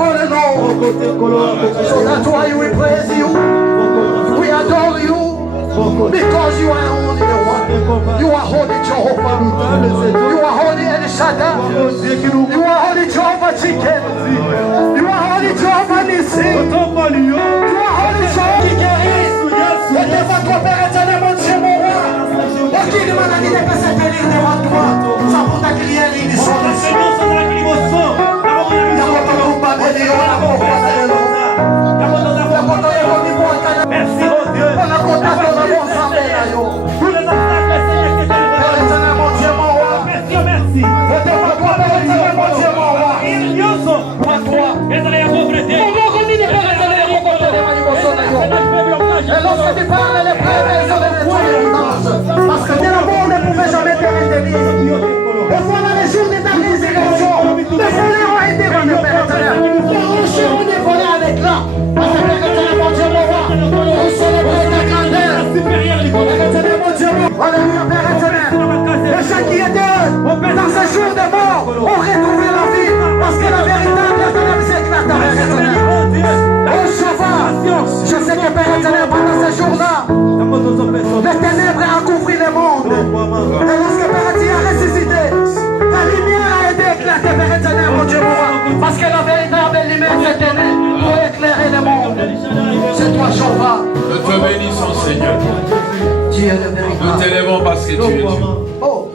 So that's why we praise you. We adore you. Because you are holy, the one. You are holy, Jehovah. You are holy, El Shaddai. You are holy, Jehovah Chicken. You are holy, Jehovah Nissi. You are holy, Jehovah qui guérit. Et devant toi, Père éternel, mon Dieu, mon roi. Aucune maladie ne peut se tenir devant toi. Sans pour ta crière, il est merci, mon Dieu. Tous les obstacles, Seigneur, mon Dieu, mon roi. Merci, merci. Et lorsque tu parles, les frères, parce que tel amour ne pouvait jamais te retenir. Et voilà les jours de ta résurrection. Les volets ont été rendus, Père éternel. Les rochers ont dévolé avec là. Parce que Père éternel, mon Dieu, mon roi, nous célébrons ta grandeur. Père éternel, mon Dieu, mon roi. Alléluia, Père éternel. Les gens qui étaient dans ce jour de mort ont retrouvé la vie. Parce que la véritable éternel s'éclate, Père éternel. Oh, Jéhovah, je sais que Père éternel, pendant ce jour-là, les ténèbres ont couvert le monde. Et lorsque Père éternel a ressuscité, la lumière a été éclatée, Père éternel, mon Dieu, mon roi. Parce que la véritable lumière s'était née pour éclairer le monde. C'est toi, Jéhovah. Nous te bénissons, Seigneur. Tu es le véritable. Nous t'élèvons parce que tu es Dieu. Oh,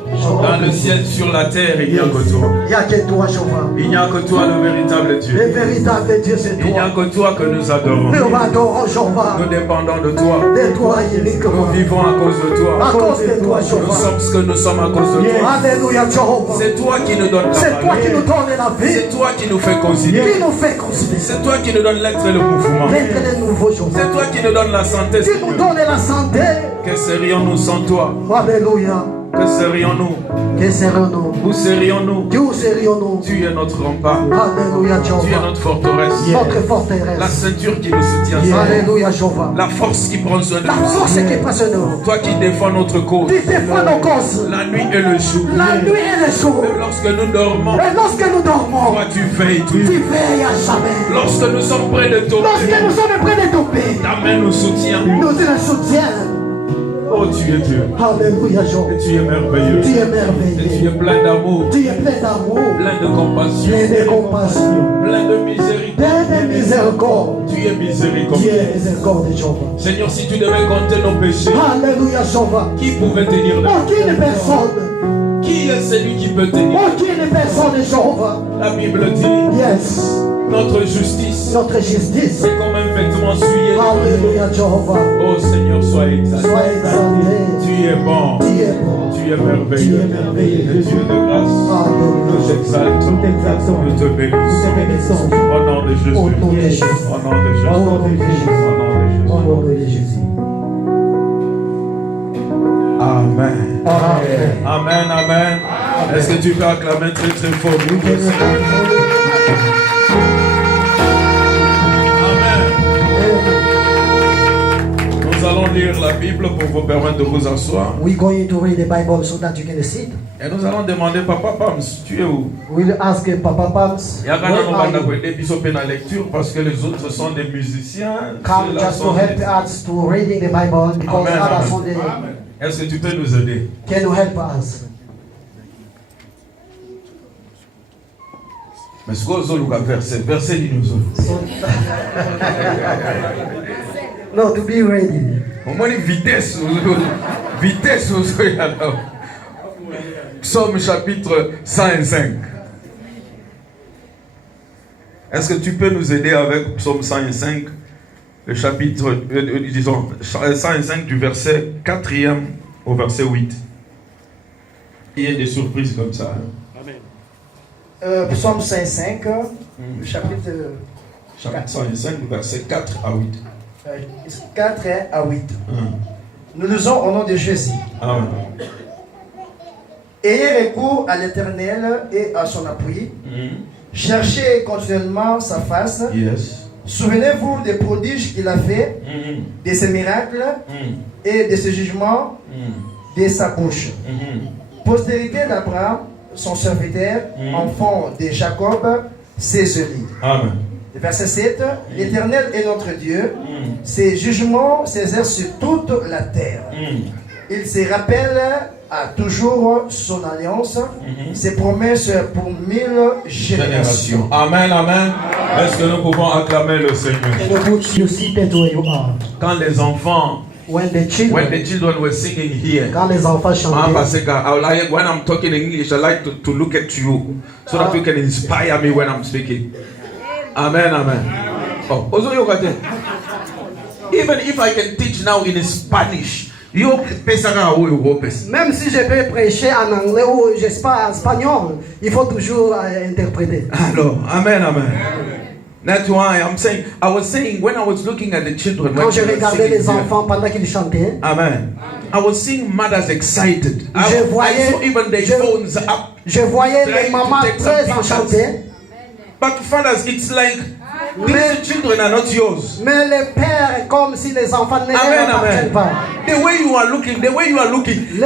dans le ciel, sur la terre, il n'y a que toi. Il n'y a que toi, Jéhovah. Il n'y a que toi, le véritable Dieu. Le véritable Dieu, c'est toi. Il n'y a que toi que nous adorons. Nous adorons, Jéhovah. Nous dépendons de toi. De toi, uniquement. Nous vivons à cause de toi. À cause de toi, Nous Jéhovah. sommes ce que nous sommes à cause de toi. Alléluia, Jéhovah. C'est toi qui nous donne la C'est toi qui nous valeur. donne la vie. C'est toi qui nous fait considérer. Qui nous fait considérer. C'est toi qui nous donne l'être et le mouvement. L'être des nouveaux jours. C'est toi qui nous donne la santé. Qui nous donne la santé. Que serions-nous sans toi? Alléluia. Que serions-nous? Que serions-nous? Où serions-nous? Où serions-nous? Tu es notre rempart. Alléluia, Tu es Jéhovah. notre forteresse. Notre La forteresse. ceinture qui nous soutient. Alléluia, Jéhovah. La force qui prend soin de La force nous. qui passe de nous. Toi qui défends notre cause. Tu défends nos causes. La nuit et le jour. La nuit et le jour. Même lorsque nous dormons, Et lorsque nous dormons, toi tu veilles tu toujours. veilles à jamais. Lorsque nous sommes près de tomber, Lorsque nous sommes près de tomber, ta main nous soutient. nous te soutiens. Oh, tu es Dieu. Alléluia, Jéhovah. Et tu es merveilleux. Tu es Et tu merveilleux. es plein d'amour, Tu es plein d'amour, plein de compassion, plein de compassion, plein de miséricorde. plein de miséricorde. Tu es Tu miséricordieux. es miséricorde, Jéhovah. Seigneur, si tu devais compter nos péchés, Alléluia, Jéhovah. qui pouvait tenir le Aucune personne, Qui est celui qui peut tenir? aucune personne, Jéhovah. La Bible dit, Yes, notre justice, notre justice. c'est comme un vêtement souillé. Alléluia, Jéhovah. Oh Seigneur, sois exalté. Sois exalté. Tu es bon. Tu es bon. Tu es merveilleux. Tu es merveilleux. Et Dieu de grâce. Alléluia. Nous t'exaltons. Nous te bénissons. Au nom de Jésus. Au nom de Jésus. Au nom de Jésus. Au nom de Jésus. Au nom de Au Jésus. nom de Jésus. Amen. Amen. Amen. Amen. Est-ce que tu peux acclamer très très fort? Amen. Nous allons lire la Bible pour vous permettre de vous asseoir. We're going to read the Bible so that you can sit. Et nous allons demander, Papa Pams, tu es où? We'll ask Papa Pams, Il y a quand where même are un you? des bisous dans la lecture parce que les autres sont des musiciens. Come Ceux-là just to sont help des- us to reading the Bible because Amen, others amen. on the. Est-ce que tu peux nous aider? Can you help us? Mais ce qu'on a verset dit nous autres. So, no, to be ready. Au moins une vitesse, vitesse aux alors. Psaume chapitre 105. Est-ce que tu peux nous aider avec Psaume 105, le chapitre, disons, 105 du verset 4e au verset 8. Il y a des surprises comme ça. Psaume 105, le chapitre Chapitre 105, verset 4 à 8. 4 à 8. Nous lisons au nom de Jésus. Amen. Ayez recours à l'Éternel et à son appui. Cherchez continuellement sa face. Yes. Souvenez-vous des prodiges qu'il a fait, de ses miracles et de ses jugements de sa bouche. Postérité d'Abraham, son serviteur, enfant de Jacob, ses élus. Amen. Verset 7. L'Éternel est notre Dieu. Ses jugements s'exercent sur toute la terre. Il se rappelle à toujours son alliance, ses promesses pour 1000 générations. Amen, amen. Est-ce que nous pouvons acclamer le Seigneur? You sit at where you are. Quand les enfants, When the children were singing here, quand les enfants chantaient, when I'm talking in English, I like to look at you so that you can inspire me when I'm speaking. Amen, amen. Oh, even if I can teach now in Spanish, même si je peux prêcher en anglais ou j'espère en espagnol, il faut toujours interpréter. Alors, amen, amen. That's why I was saying when I was looking at the children, quand je regardais les enfants pendant qu'ils chantaient, amen, I was seeing mothers excited. Je voyais, I saw even their phones up. Je voyais les mamans très enchantées. But fathers, it's like these children are not yours. Mais les pères, comme si les enfants ne leur appartiennent pas. The way you are looking, la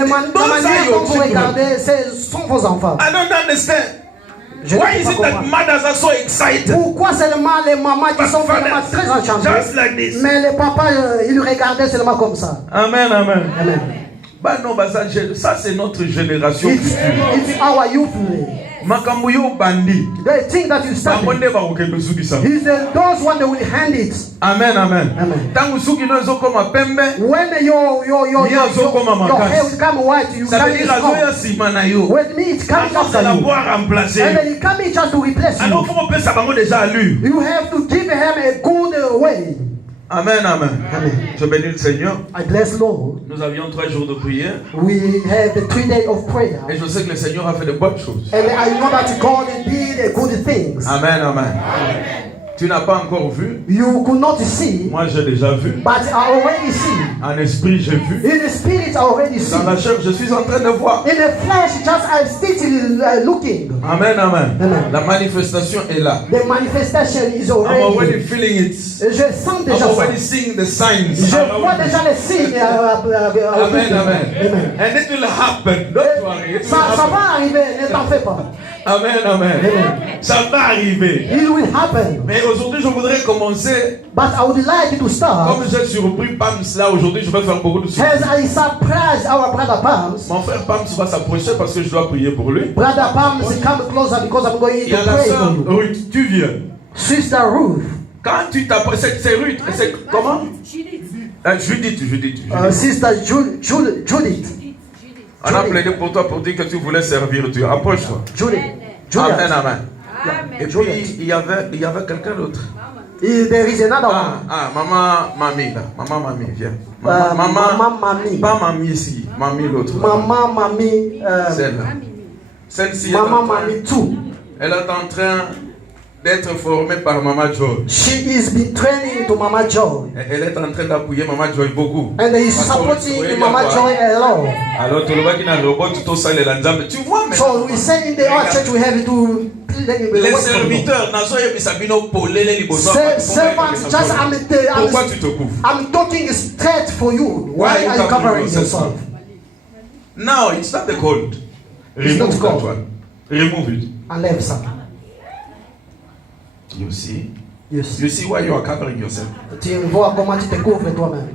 manière dont vous regardez, ce sont vos enfants. I don't understand. Why is it that mothers are so excited? Pourquoi seulement les mamans qui sont vraiment très enchantées? Just like this. Mais les papas, ils regardaient seulement comme ça. Amen, amen. Amen. Bah non, bah ça c'est notre génération. It's our youth. Makambuyo bandi. They think that you start. He's those one that will hand it. Amen, amen. Amen. When your hair will come white, you can't come. With me, it comes after you. And then it comes just to replace you. You have to give him a good way. Amen, amen. Amen. Je bénis le Seigneur. I bless Lord. Nous avions 3 jours de prière. We had the 3 days of prayer. Et je sais que le Seigneur a fait de bonnes choses. And I know that God did good things. Amen, amen. Tu n'as pas encore vu. You could not see. Moi j'ai déjà vu. But I already see. En esprit j'ai vu. In the spirit I already see. Dans la chair je suis en train de voir. In the flesh just I'm still looking. Amen, amen. Amen. La manifestation est là. The manifestation is already. I'm already feeling it. Je sens déjà I'm ça. already seeing the signs. Je vois déjà les signes. Amen, amen. And it will happen. Don't worry. Ça va arriver, ne t'en fais pas. Amen, amen. Ça va arriver. It will happen. Mais aujourd'hui, je voudrais commencer. But I would like to start. Comme j'ai surpris Pams là, aujourd'hui, je vais faire beaucoup de choses. As I surprised our brother Pams. Mon frère Pams va s'approcher parce que je dois prier pour lui. Brother Pams, come closer because I'm going to pray for you. Ruth, tu viens. Sister Ruth. Quand tu t'approches, c'est Ruth. C'est comment? Judith. Sister Judith. On a plaidé pour toi pour dire que tu voulais servir Dieu. Approche-toi. Judith. Amen, amen. Et puis, il y avait quelqu'un d'autre. There is another one. Maman Mamie là. Maman Mamie, viens. Maman Mamie. Pas Mamie ici. Mamie l'autre. Maman Mamie. Celle-là. Celle-ci. Maman Mamie too. Elle est en train d'être formée par Mama Joy. She is been training to Mama Joy. Elle est en train d'appuyer Mama Joy beaucoup. And he is supporting Mama Joy a lot. Alors tu le vois qu'il a un robot tout ça les lanzambe. Tu vois mais. So we say in the our church we have to. Les serviteurs, servants, just pourquoi tu te couvres? I'm talking straight for you. Why are you covering yourself? No, it's not the cold. Remove that one. Remove it. Enlève ça. You see? Yes. You see why you are covering yourself? Tu vois comment tu te couvres toi-même.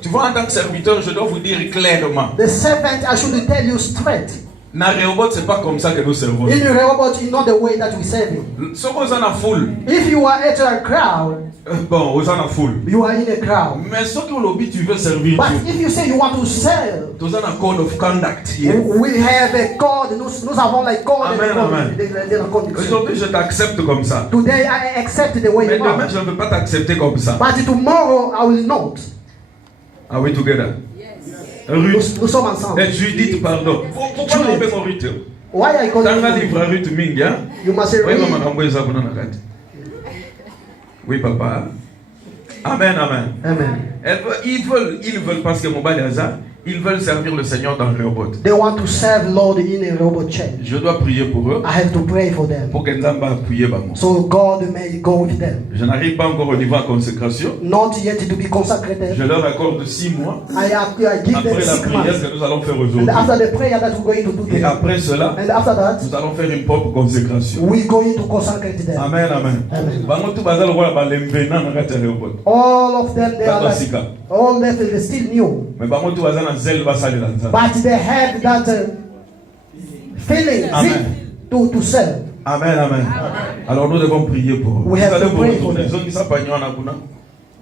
Tu vois, en tant que serviteur, je dois vous dire clairement. The servant, I should tell you straight. Na Rehoboth, c'est pas comme ça que nous servons. In Rehoboth, you know the way that we serve you. So vous en a foule. If you are at a crowd, bon, vous en a foule. You are in a crowd. Mais ce que l'objet tu veux servir. But if you say you want to serve, nous avons un code of conduct here. We have a code. Nous avons like code. Amen. Aujourd'hui, je t'accepte comme ça. Today, I accept the way you are. Mais demain, je ne peux pas t'accepter comme ça. But tomorrow, I will not. Are we together? Ruth. Nous sommes ensemble. Et Judith, pardon. Pourquoi on appelle mon Ruth? Why I call you livre Ruth Minga? You must say oui, papa. Amen, amen. Amen. Ils veulent parce que mon bal Ils veulent servir le Seigneur dans leur botte. They want to serve Lord in a robot church. Je dois prier pour eux. I have to pray for them. Pour que Nzamba appuie Bamo. So God may go with them. Je n'arrive pas encore au niveau de consécration. Not yet to be consecrated. Je leur accorde 6 mois. I give Après them la 6 prière months. que nous allons faire And aujourd'hui. after the prayer that we're going to do Et today. après cela, And after that, nous allons faire une propre consécration. we're going to consecrate them. Amen, amen. Amen. Bango tout bazal roi balembena na kati ya leopard. All of them, they are Bato like, sika. all left, they're still new. Mais bango tout bazal na zel basalela nzambe. But they have that feeling, Amen. zip to serve. Amen, amen. Alors nous devons prier pour eux. We have to pray for them. Zongisa panywana kuna.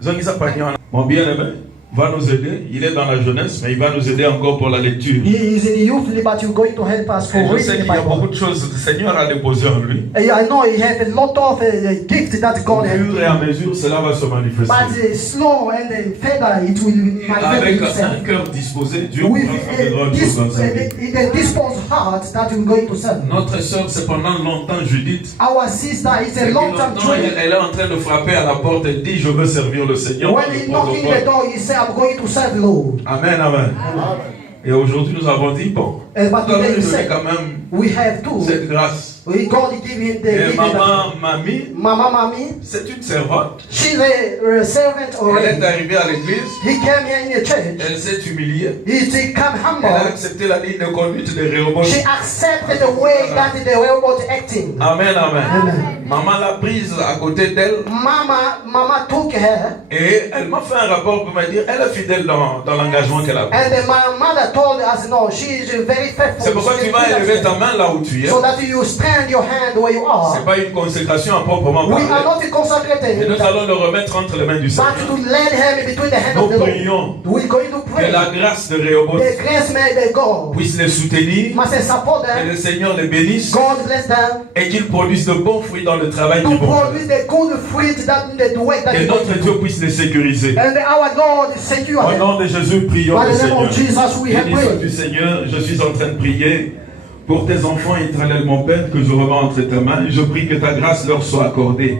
Zongisa panywana. Mon bien-aimé va nous aider. Il est dans la jeunesse, mais il va nous aider encore pour la lecture. He is in youth, but you're going to help us for Et je sais reading the qu'il y a beaucoup Bible. de choses que le Seigneur a déposées en lui. I know he has a lot of gifts that Au God has fur et à given. mesure, cela va se manifester. But slow and further it will manifest Avec itself. un cœur disposé, Dieu With pourra faire de grandes choses dans sa vie. a disposed heart that you're going to serve. Notre sœur, c'est pendant longtemps, Judith. Our sister, it's a Depuis long time longtemps, training. elle est en train de frapper à la porte et dit, je veux servir le Seigneur. When he knocking the door, he said, I'm going to serve the Lord. Amen, amen. Et aujourd'hui, nous avons dit, bon, But nous allons today lui he donner said, quand même we have to. cette grâce. God give him the Et gift. maman, mamie, Mama Mami, c'est une servante. she's a servant Elle est already. arrivée à l'église, He came here in the church. elle s'est humiliée. He become Elle a humble. accepté la ligne de conduite de Rehoboth. She accepted the way that they were about acting. Amen, amen. Amen. Maman l'a prise à côté d'elle Mama took her, et elle m'a fait un rapport pour me dire, elle est fidèle dans l'engagement qu'elle a pris. and my mother told us, no, she is very faithful. C'est pourquoi She tu is vas very élever ta faithful. main là où tu es. So that you stand your hand where you C'est are. pas une consécration à proprement We are parler. not Et consecrated, nous allons le remettre entre les mains du but Seigneur. to let him between the hand Nous of the Lord. prions We're going to que pray. la grâce de Rehoboth The grace may they go. puisse les soutenir, Must support que them. le Seigneur les bénisse God bless them. et qu'ils produisent de bons fruits dans le travail To qu'ils vont faire. produce the good fruit that the way that Et you notre want to Dieu do. puisse les sécuriser. And our Lord secure Au them. nom de Jésus, prions By le the name Seigneur. of Jesus, we have Béni sois-tu, prayed. Seigneur, je suis en train de prier pour tes enfants éternels, mon Père, que je remets entre tes mains. Je prie que ta grâce leur soit accordée,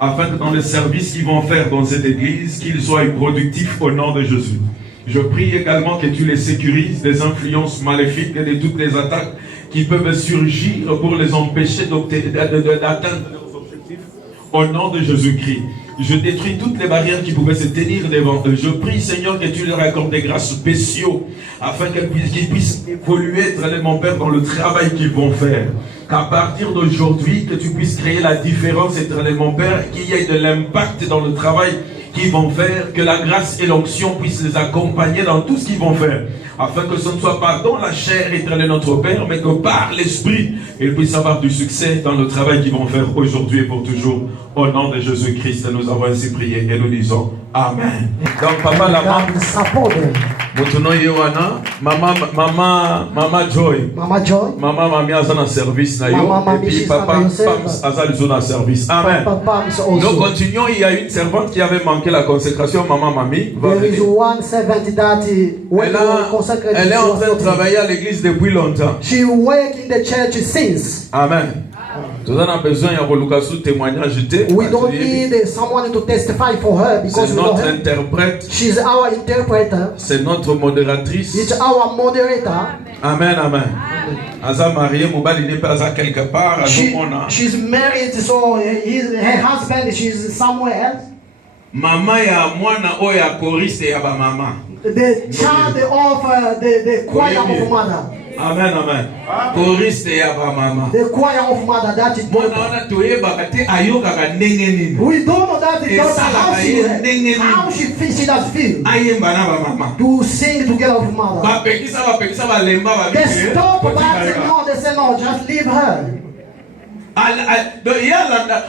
afin que dans le service qu'ils vont faire dans cette église, qu'ils soient productifs au nom de Jésus. Je prie également que tu les sécurises des influences maléfiques et de toutes les attaques qui peuvent surgir pour les empêcher d'atteindre leurs objectifs. Au nom de Jésus-Christ, je détruis toutes les barrières qui pouvaient se tenir devant eux. Je prie, Seigneur, que tu leur accordes des grâces spéciaux afin qu'ils puissent évoluer, mon Père, dans le travail qu'ils vont faire. Qu'à partir d'aujourd'hui, que tu puisses créer la différence, éternel mon Père, qu'il y ait de l'impact dans le travail qu'ils vont faire, que la grâce et l'onction puissent les accompagner dans tout ce qu'ils vont faire, afin que ce ne soit pas dans la chair, éternel notre Père, mais que par l'Esprit, ils puissent avoir du succès dans le travail qu'ils vont faire aujourd'hui et pour toujours. Au nom de Jésus-Christ, nous avons ainsi prié et nous disons Amen. Donc, papa, la maman, God support them. Motono Yewana, Mama Joy. Mama Joy. Mama Mami Azana service na yo. Mama Et Mami, puis she's papa not yourself. Pams Azalizona service. Amen. Papa is Nous also. continuons. Il y a une servante qui avait manqué la consécration. Maman Mami va There is venir. one servant that when Elle est en train de travailler à l'église depuis longtemps. She worked in the church since. Amen. Nous avons besoin de témoignage. We don't need someone to testify for her because C'est we know notre her. interprète. She's our interpreter. C'est notre modératrice. It's our moderator. Amen, amen. Aza marié, Mobali n'est pas à quelque part. À She's married, so her husband, she's somewhere else. Mama ya mwana oya choriste ya ba mama. The child of the choir of mother. Amen, amen. Choriste ya ba mama. The choir of mother, that is Mwana mother. wana toyeba kate ayoka ka ndenge nini. We don't know that the daughter, how she feels, she does feel. Ayemba na ba mama. To sing together with mother. Bapekisa ba lemba ba They bike. stop, but no, they say no, just leave her. Donc yalanda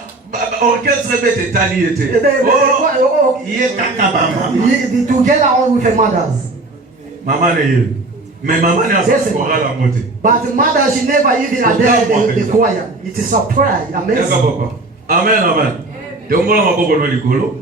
orchestre bete tali ete. Oh, ye kaka ba mama. Together with her mothers. Mama ne ye. Mais maman ne a pas chorale à monter. But mother, she never even attended the choir. It is surprise, amazing. Amen, amen. Donc voilà ma bobo no likolo.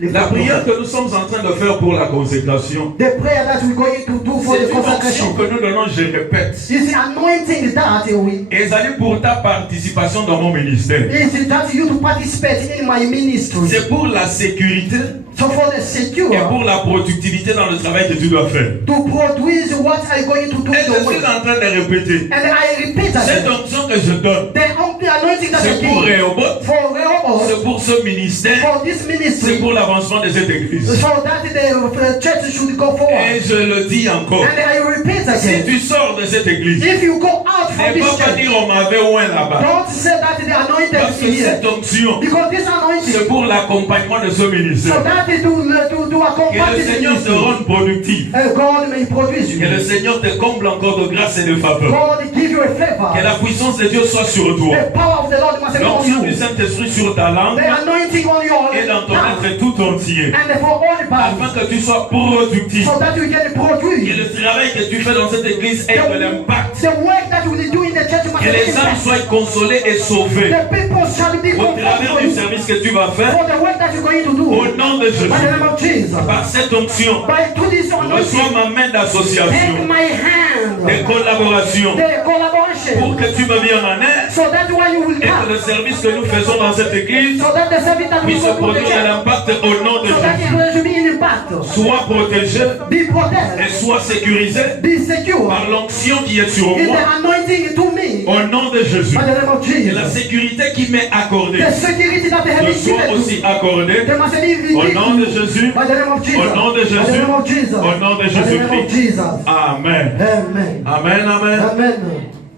La prière que nous sommes en train de faire pour la consécration, The prayer that we're going to do for c'est the une onction consecration que nous donnons, je répète. is the anointing that we. Et ça pour ta participation dans mon ministère. Is that you to participate in my ministry. C'est pour la sécurité So for the secure. et pour la productivité dans le travail que tu dois faire. To produce what I'm going to do. Et je suis en train de répéter. And I repeat that. Cette onction que je donne, The anointing that c'est I pour give. Rehoboth, For Rehoboth. c'est pour ce ministère, For this c'est ministry. pour l'avancement de cette église. So that the church should go forward. Et je le dis encore, And I repeat si again. tu sors de cette église, If you go out from ne this va pas church, dire on m'avait oint là-bas. don't say that the anointed Parce is que here. cette onction, Because this anointing, c'est pour l'accompagnement de ce so ministère. that is to accompany Que le this Seigneur te ministry. rende productif. And God may produce you. Que le Seigneur te comble encore de grâce et de faveur. God give you a favor. Que la puissance de Dieu soit sur toi. The power of the Lord must be on L'onction du you. Saint-Esprit sur ta langue The anointing on your et dans ton tongue. être tout entier. And for all the Afin body. que tu sois productif. So that you can Que produce. le travail que tu fais dans cette église ait de l'impact. The work that you will do in the church must Que be les âmes soient consolées et sauvées. The people shall be Au travers comforted du service que tu vas faire. for the work that you're going to do. Au nom de Jésus. By the name of Jesus. Par cette onction, By to this reçois anointing, ma main take d'association, my hand. de collaboration, The collaboration. pour que tu me viennes en aide So that when you will et que come. le service que nous faisons dans cette église So that the service that we puisse go to the produire de church. l'impact au nom de So that Jésus. it will be an impact. Sois protégé Be et protected. sois sécurisé Be secure. par l'onction qui est sur In moi the anointing to me. au nom de Jésus. By the name of Et la Jesus. sécurité qui m'est accordée The security that they have me been soit given. aussi accordée They must be au nom de Jésus. By the name of Jesus. Au nom de By the Jésus. name of Jesus. Au nom de By the name of Jésus-Christ. Jesus. Amen. Amen. Amen, amen. Amen.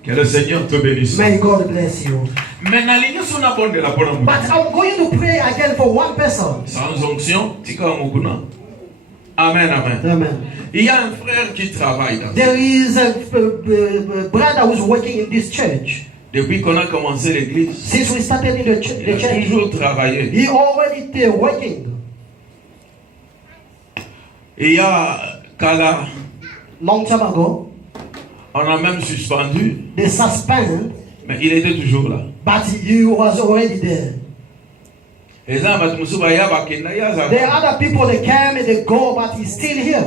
Que le Seigneur te bénisse. May God bless you. Mais nalingi suna bonde la pona But I'm going to pray again for one person. sans onction, tika mukuna. Amen, amen. Amen. Il y a un frère qui travaille dans There is a brother who's working in this church. Depuis qu'on a commencé l'église, Since we started in the il a church, toujours travaillé. he already there working. Et il y a Kala, Long time ago, on a même suspendu, they suspended, mais il était toujours là. but he was already there. Et ça, bah, tu me souviens, il y a Bakenda, il y a Zaka. There are other people that came and they go, but he's still here.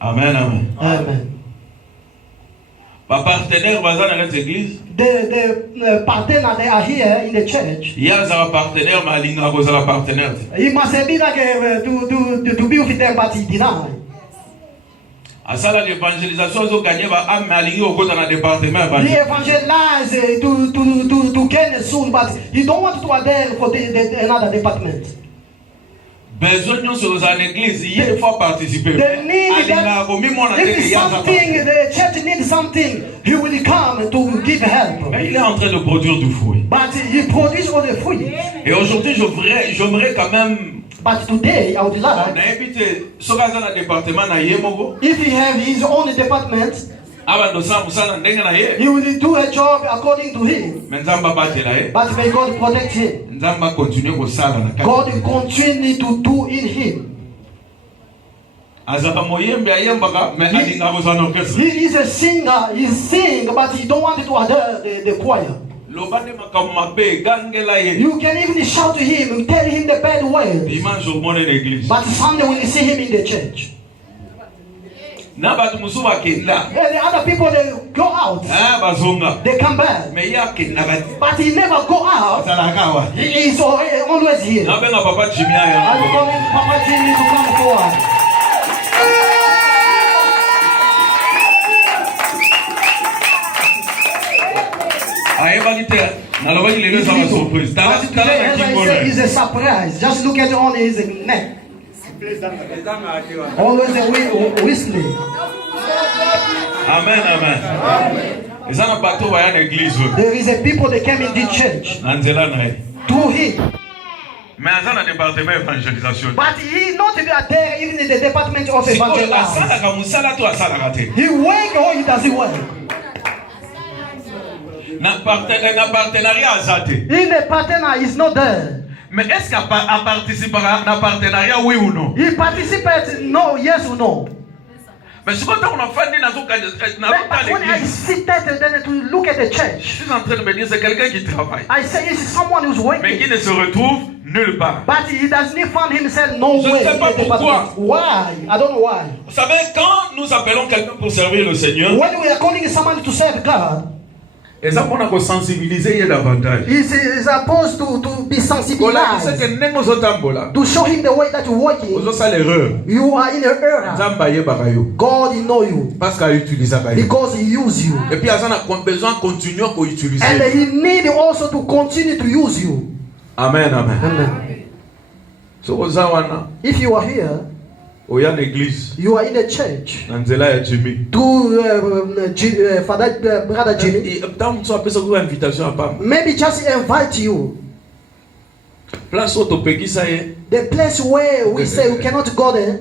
Amen, amen. Amen. Ma partenaire bazan dans l'église, The partner they are here in the church. il y a un partenaire, mais il y a un partenaire. He must be like to be with them, but he denied. À ça, l'évangélisation, ils ont gagné, mais aligné au côté dans le département. He evangelized to gain soon, but he don't want to adhere for another department. Besoin de sur l'église, il y a une fois participer. They need that. If it's something, the church needs something, he will come to give help. Mais il est en train de produire du fruit. But he produces all the fruit. Et aujourd'hui, j'aimerais quand même. But today, I would On like, a invité ce gars dans le département na Yemogo. if he have his own department, Avant de ça, Moussa n'a pas de he will do a job according to him. mais Nzamba batela e. But may God protect him. Nzamba continue ko sala na God kati. will continue to do in him. Azaka moyembe ayembaka mais alinga bozana orchestre. He is a singer, he sing, but he don't want to adhere the choir. Lobane makammabe gangela ye. You can even shout to him, tell him the bad words. Dimanche au monde l'église. But Sunday when you see him in the church. Na batu musuba kenda. And the other people, they go out. Ah bazonga. They come back. Mais ya kenda bati. But he never go out. Salakawa. He is always here. Na benga papa Jimmy aya. I'm calling Papa Jimmy to come forward. Ayeba kite. Na lobaki lelo za ma surprise. Tala But tala today, na as I kingole. said, is a surprise. Just look at on his neck. Always a whistling. Amen, amen. Ezana bato baya na église. There is a people that came in this church Na nzela na ye. to him. Mais azana département évangélisation. But he not even there, even in the department of Sikoyo evangelism. asalaka musala to asalaka te. He work or he doesn't work. Na partenariat azate. In the partner is not there. Mais est-ce qu'à participer à un partenariat oui ou non? He participates, no, yes or no. Mais ce qu'on a fait, But when I sit there then to look at the je church, suis en train de me dire c'est quelqu'un qui travaille, I say this is someone who's mais working. qui ne se retrouve nulle part. But he doesn't find himself Je nowhere. ne sais pas pourquoi. Why? I don't know why. Vous savez, quand nous appelons quelqu'un pour servir le Seigneur, When we are calling someone to serve God, et ça on a sensibiliser davantage. he's supposed to be C'est sensibilized, que nous sommes tambola. to show him the way that you're working. Vous avez l'erreur. You are in an era. Zambaye bagayo. God he know you Parce qu'il utilise ça. because he use you. Et puis, on a besoin de continuer à utiliser. And he need also to continue to use you. Amen, amen. Amen. So, ozawana, If you are here, oya l'église, you are in a church. nanzela ya Jimmy. To Brother Jimmy, Tant que tu appelles ça une invitation à pas. maybe just invite you. Place où tu peux qui ça y est. The place where we say we cannot go there,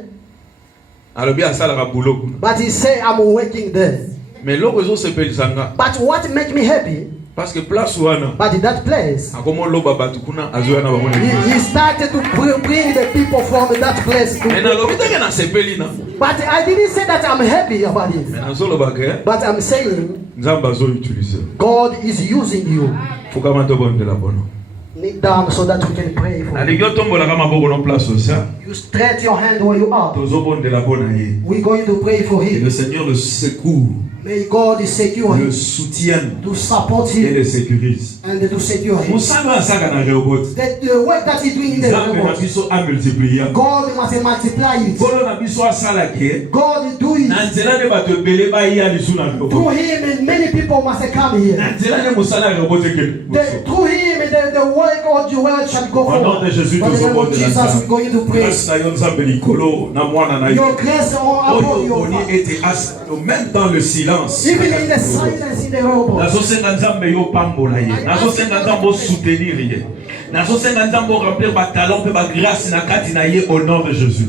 Alors bien ça la boulot. but he say I'm working there. Mais l'autre raison c'est pelizanga. But what make me happy, Parce que place où ana. but in that place, Akomo lo baba tukuna azoya na bamone. he started to bring the people from that place. Mais na To, lo bitaka na sepeli na. but I didn't say that I'm happy about it. Mais na zolo bake. But I'm saying Nzamba zo utiliser. God is using you. Fukama to bonde la bono. Kneel down so that we can pray for you. Aligyo tombola kama boko no place ça. You stretch your hand where you are. Tozo bonde la bona ye. We're going to pray for Et him. le Seigneur le secoue, May God secure le him, soutienne to support et him, le sécurise. and to secure him. Musanga saka na robot. That the work that he's doing in the Nzambe na world, biso a multiplier. God must multiply it. Kolo na biso asala ke. God do it. Na nzela ne bato ebele ba ya lisu na Through robot. him, and many people must come here. Na nzela ne musala robot ke. Through him, the work of the world shall go Au nom forward. de Jésus, For the name of Jesus, we're going to pray. grâce na yo Nzambe likolo na mwana na yo. Your grace upon Oyo your boni life. ete as même dans le silence. Even in the silence in the robot. Nazosenga Nzambe yo pambola ye. Nazosenga Nzambe soutenir ye. Nazosenga Nzambe remplir ba talent pe ba grâce na kati na ye au nom de Jésus.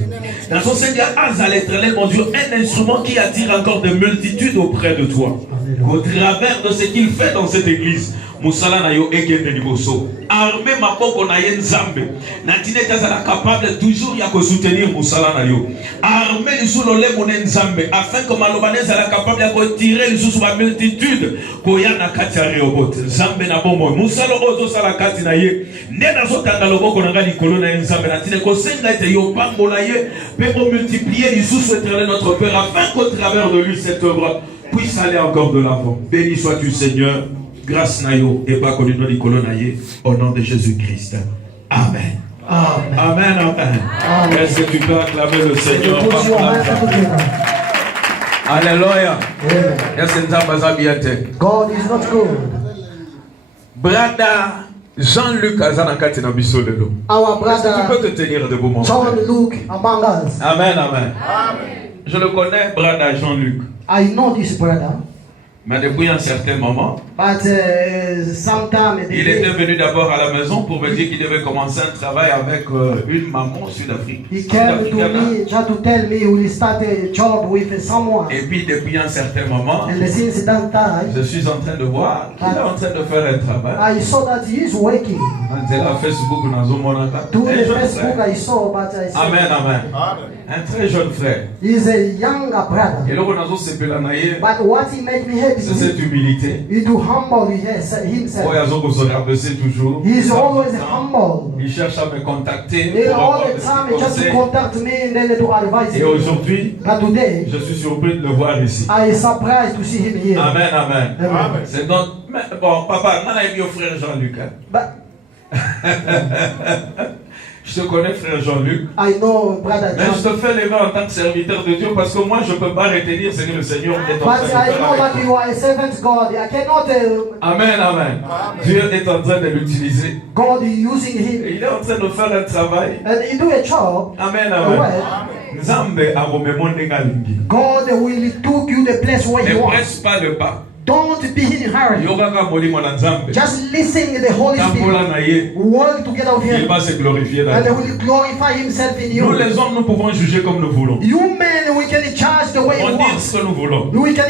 Nazosenga azal l'éternel mon Dieu un instrument qui attire encore de multitudes auprès de toi. Au travers de ce qu'il fait dans cette église. Musala na yo ekende liboso. Armé maboko na ye Nzambe. Natine tazala capable toujours ya ko soutenir musala na yo. Armé lisulo le mone Nzambe afin que malobane zala capable ya ko tirer lisusu ba multitude ko ya na kati ya Rehoboth. Nzambe na bombo. Musala ozo sala kati na ye. Nena zo tanga loboko na ngali kolo na ye Nzambe natine ko senga ete yo pambola ye pe ko multiplier lisusu éternel notre Père afin qu'au travers de lui cette œuvre puisse aller encore de l'avant. Béni sois-tu Seigneur. Grâce nayo et pas connu dans l'école naïe au nom de Jésus-Christ. Amen. Amen. Amen, amen. Amen. Est-ce que tu peux acclamer le Seigneur? Put your hands together. Alléluia. Amen. Est-ce que nous avons bien été? God is not good. Brada Jean-Luc Azanakati na biso lelo. Our Est-ce que tu brother peux te tenir debout mon John frère? Luke among us. Amen, amen. Je le connais, Brada Jean-Luc. I know this brother, Mais depuis un certain moment, but sometime il était venu d'abord à la maison pour me dire qu'il devait commencer un travail avec une maman sud-africaine. he came to me just to tell me he will start a job with someone. Et puis depuis un certain moment, And since that time, je suis en train de voir qu'il est en train de faire un travail. I saw that he is working. Nzela Facebook nazomonaka. To Un the jeune Facebook frère. I saw, but I saw Amen, amen. Un très jeune frère. he's a younger Et brother. là, on a sepela na ye, But what he made me happy c'est cette humilité. is to humble himself. Oh, Yazo se rabaisser toujours. He's always humble. Il cherche à me contacter They pour all avoir the des time just to conseils. contact me and then to advise Et me. aujourd'hui, But today, je suis surpris de le voir ici. I am surprised to see him here. Amen, amen. Amen. C'est donc, mais bon, papa, on a aimé au frère Jean-Luc. Hein? But Je te connais, frère Jean-Luc. I know brother Mais je John. te fais lever en tant que serviteur de Dieu parce que moi, je ne peux pas retenir ce que le Seigneur est en train But de I faire know avec that toi. you are a servant God. I cannot. Amen, amen. Dieu est en train de l'utiliser. God is using him, Et il est en train de faire un travail. and he do a job. Amen, a amen. work. Nzambe aromemo ndenge alingi. God will took you the place where Ne you want. presse pas le pas. Don't be in a hurry. Yokaka molimo na Nzambe. Just listen to the Holy Tambola Spirit. na ye. Work together with Il him, va se glorifier dans and he nous. will glorify himself in Nous you. les hommes, nous pouvons juger comme nous voulons. You men, we can charge the way we On dit want. ce que nous voulons. We can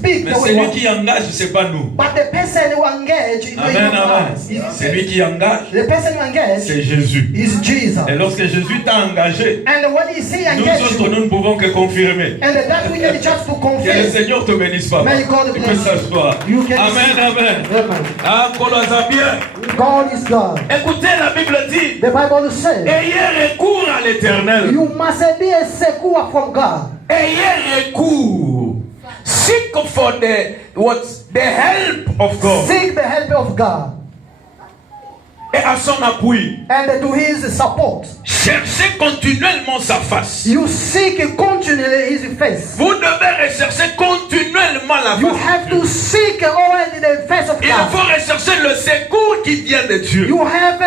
speak Mais the way c'est he lui wants. qui engage, c'est pas nous. But the person who engage is Amen, not amen. us. C'est lui qui engage, The person who engage c'est Jésus. is Jesus. Et lorsque Jésus t'a engagé, And when he say nous engage autres, you, nous ne pouvons que confirmer. and that we need just to Que le confess. Seigneur te bénisse, papa. May God Tu bless peux s'asseoir. You can Amen, see. amen. Amen. Ah, Colossiens bien. God is God. Écoutez, la Bible dit, The Bible says ayez recours à l'Éternel. you must be a secure from God. Ayez recours. Seek for the help of God. Seek the help of God Et à son appui. and to his support. Cherchez continuellement sa face. You seek continually his face. Vous devez rechercher continuellement la You face have de Dieu. to seek already the face of Il God. faut rechercher le secours qui vient de Dieu. You have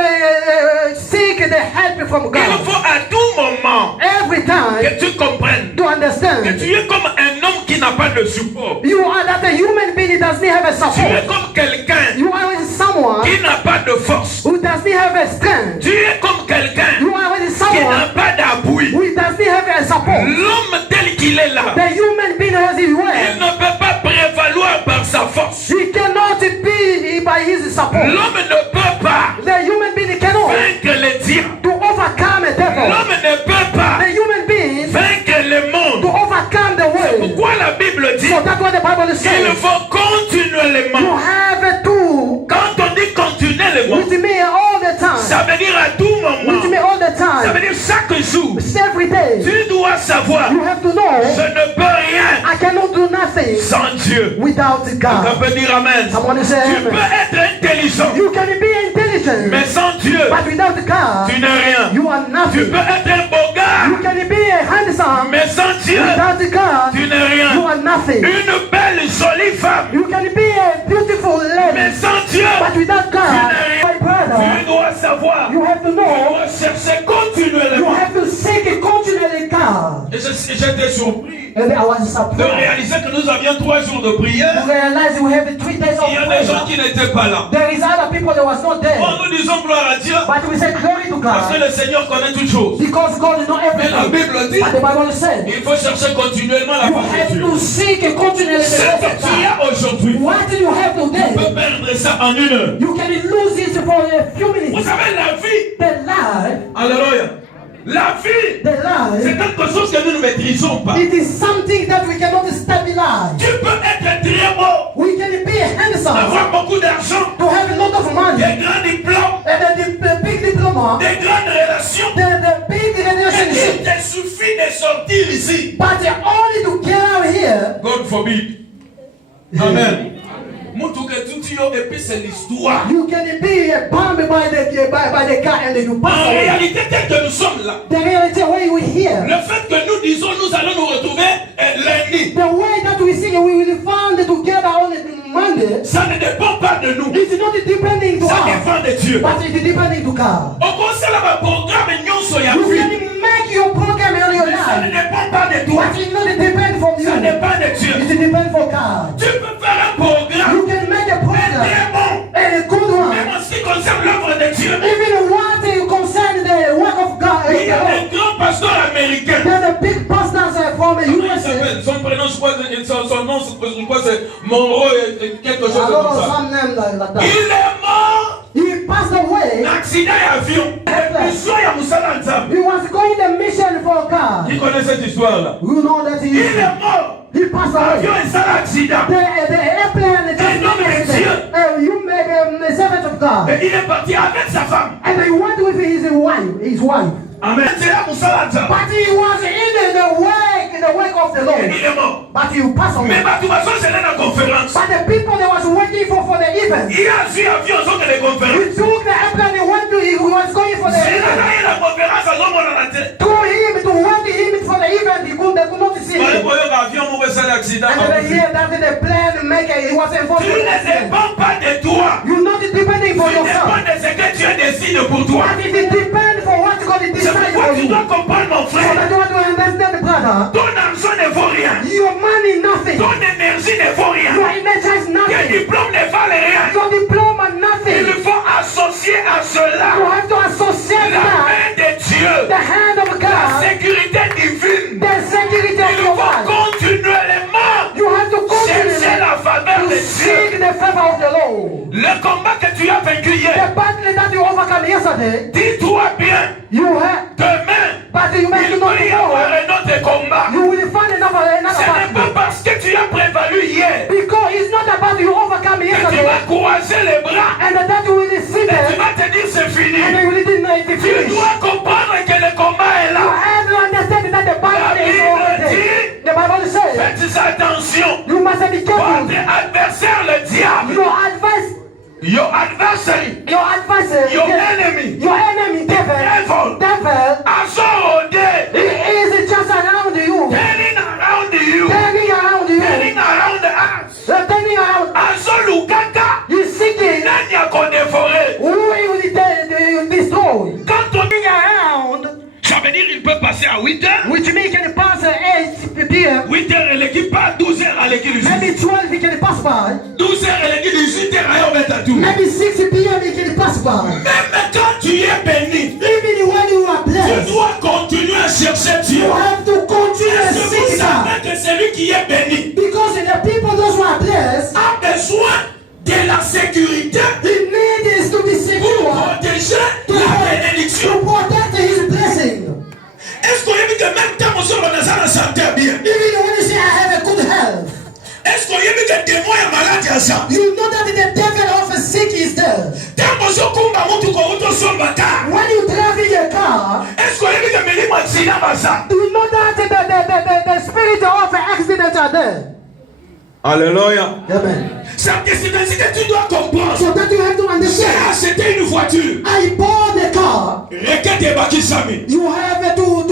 seek the help from Il God faut à tout moment every time que tu comprennes to que understand. tu es comme un homme qui n'a pas de support. You are that a human being does not have a Tu es support. comme quelqu'un You are with someone qui n'a pas de force. who does not have a strength. Tu es comme quelqu'un You are with qui someone n'a pas d'appui. who does not have a support. L'homme tel qu'il est là, The human being has his il way. ne peut pas prévaloir par sa force. He cannot be by his support. L'homme ne peut pas The human being cannot vaincre les dieux. to overcome a devil. L'homme ne peut pas The human being vaincre le to monde. overcome the world. Pourquoi la Bible dit So that's what the Bible qu'il says. faut You continuellement. have to Quand on dit continuellement, with me all the time. ça veut dire à tout With me moment. all the Ça veut time. dire chaque jour. Every day. Tu dois savoir, You have to know je ne peux rien I cannot do nothing sans Dieu. without On God. peut dire Amen. Someone say Tu peux amen. être intelligent, You can be intelligent, mais sans Dieu, but without God, tu n'es rien. you are Tu nothing. peux être un beau You gars, can be handsome, mais sans Dieu, without God, tu n'es you rien. are nothing. Une belle, jolie femme, You can be a beautiful mais lady, sans Dieu, but without God, my tu brother, dois savoir, you have to tu know, dois chercher you continuellement. have to seek continually God. Et j'étais surpris And I was de surprised. réaliser que nous avions 3 jours de prière. You realize we have 3 days of Il y a des gens prayer. qui n'étaient pas là. There is other people that was not there, Bon, nous disons gloire à Dieu but we say glory to parce que God le Seigneur connaît toutes choses. because God knows Mais la everything. Bible dit But the Bible said il faut chercher continuellement la you face de have Dieu. to seek continually the Ce face que of tu God. as aujourd'hui, What do you have tu today? peux perdre ça en 1 heure. You can lose it for a few Vous minutes. savez, la vie, The life, alléluia, la vie, the c'est life, quelque chose que nous ne maîtrisons pas. it is something that we cannot stabilize. Tu peux être très beau, We can be handsome, avoir beaucoup d'argent, to have a lot of money, des grands diplômes, and then the big diploma, des grandes relations. the big Et relationship. il te suffit de sortir ici. But only to get out here, God forbid. Amen. Mtu que tout et puis c'est l'histoire. you can be bombed by the car and then you pass En away. réalité, tel que nous sommes là, The reality why we here, le fait que nous disons nous allons nous retrouver lundi, the way that we sing, we will find together on Monday. ça ne dépend pas de nous. It's not depending to Ça us, dépend de Dieu. but it's depending to God. Au conseil là, programme nyonso ya You vie. can make your program in your Ça ne life, dépend pas de toi. but it not depend from Ça you. dépend de Dieu. It depends for God. Tu peux faire un programme You can make a program très bon, and a good one. même en ce qui concerne l'œuvre de Dieu. Even what concern the work of God. Il y a un grand pasteur américain. There's a big pastors from the Comment il USA. s'appelle? Son prénom, je crois, son nom, je crois, c'est Monroe, quelque chose I don't comme know ça. some name like that. Il est mort He passed away. d'accident d'avion. Mission ya Musala Nzambe. He was going the mission for God. Qui connaît cette histoire-là? You know that Il est mort. he passed L'avion away. est ça l'accident. The airplane just Un homme de Dieu. you made a servant of God. Et il est parti avec sa femme. And he went with his wife. Amen. C'est là Musala Nzambe. But he was in the work of the Et Lord. il est mort. But he passed Mais away. Batubaso, c'est là la conférence. But the people that was waiting for the event, Il a vu avion sans que les conférences. he took the airplane and went to, he was going for the C'est là event. la conférence à l'homme dans la tête. Through him, to wait him for the event, they could not see Pour him. le avion, on va faire l'accident. And then here, that the plan maker, he was involved Tu in ne the accident. dépends pas de toi. You're not depending for Tu dépends yourself. de ce que Dieu décide pour toi. But it depends for what God C'est decides pourquoi for tu you. dois comprendre, mon So frère. that you want to understand, brother, Ton argent ne vaut rien. your money nothing. Ton énergie ne vaut rien. Your image has Tes nothing. diplômes ne valent rien. Your diploma Il nothing. faut associer à You cela have to associate la that, main de Dieu, the hand of la God, sécurité divine. the security of Il your faut life. continuellement You have to chercher Le combat que tu as vaincu The hier, battle that you overcome yesterday, dis-toi bien, you have, demain, but you make il it not va y avoir tomorrow. un autre combat. You will find another Ce n'est pas battle. parce que tu as prévalu hier Because it's not about you overcome que tu yesterday, vas croiser les bras and that you will see et tu them, vas te dire c'est fini. and you will deny it Tu finish. dois comprendre que le combat est You là. have to understand that the battle is over there. The Bible says, Faites attention. you must be careful. Votre adversaire, le diable, your adversary, Your adversary, your enemy, your enemy, devil, has already he is just around you, turning around you, turning around you, turning around us. turning around. Azolukaka, He's seeking nani ako dévoré. who he will destroy. Quand on Turning around, ça veut dire il peut passer à 8 heures. which means he can pass 8 p.m. 8 heures et l'équipe pas 12 heures à l'équipe. Maybe 12 he can pass by. 12 heures et l'équipe 18 heures à Yobetatou. Maybe 6 p.m. he can pass by. Même quand tu es béni, Even when you are tu blessed, dois continuer à chercher Dieu. you have to continue Est-ce to que vous seek God. savez que celui qui est béni Because the people, those who are blessed, a besoin de la sécurité the need is to be pour secure, protéger to, la bénédiction. to protect his blessing. Est-ce qu'on a vu que même quand on sort dans la santé bien, Even when you say, I have a good health, est-ce qu'on a vu que témoin est malade à ça? you know that the devil of a sick is there. Quand on sort comme un moutou qu'on retourne sur le bâtard, When you drive in your car, est-ce qu'on a vu que Mélie Matsina va ça? you know that the spirit of accident are there. Alléluia. Amen. C'est ainsi que tu dois comprendre. So that you have to understand. J'ai acheté une voiture. I bought the car. Requête et baki sami. You have to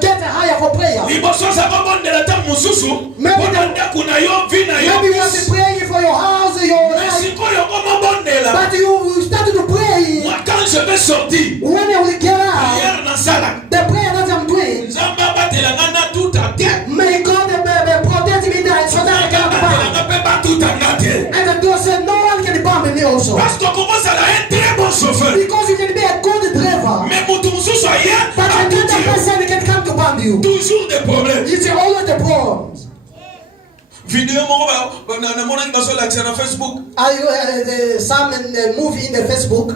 get a higher for prayer. Liboso sa komon de la table mususu. Maybe Bonanda kuna yo vina yo. Maybe you have to pray for your house, your life. Siko yo komo bondela. But you started to pray. Moi quand je vais sortir. When you will get out, Hier na sala. the prayer that I'm doing, Nzamba batela ngana tout à terre. may God protect me that so that I can Batela ngana pas tout à terre. and the God said, no one can bomb me also. Parce qu'on commence à un très bon chauffeur. Because you can be a good driver. Mais mutu mususu hier. But another person can come to bomb you. Toujours des problèmes. It's always the problems. Vidéo moko na mona ngaso la sur Facebook. Are you some movie in the Facebook?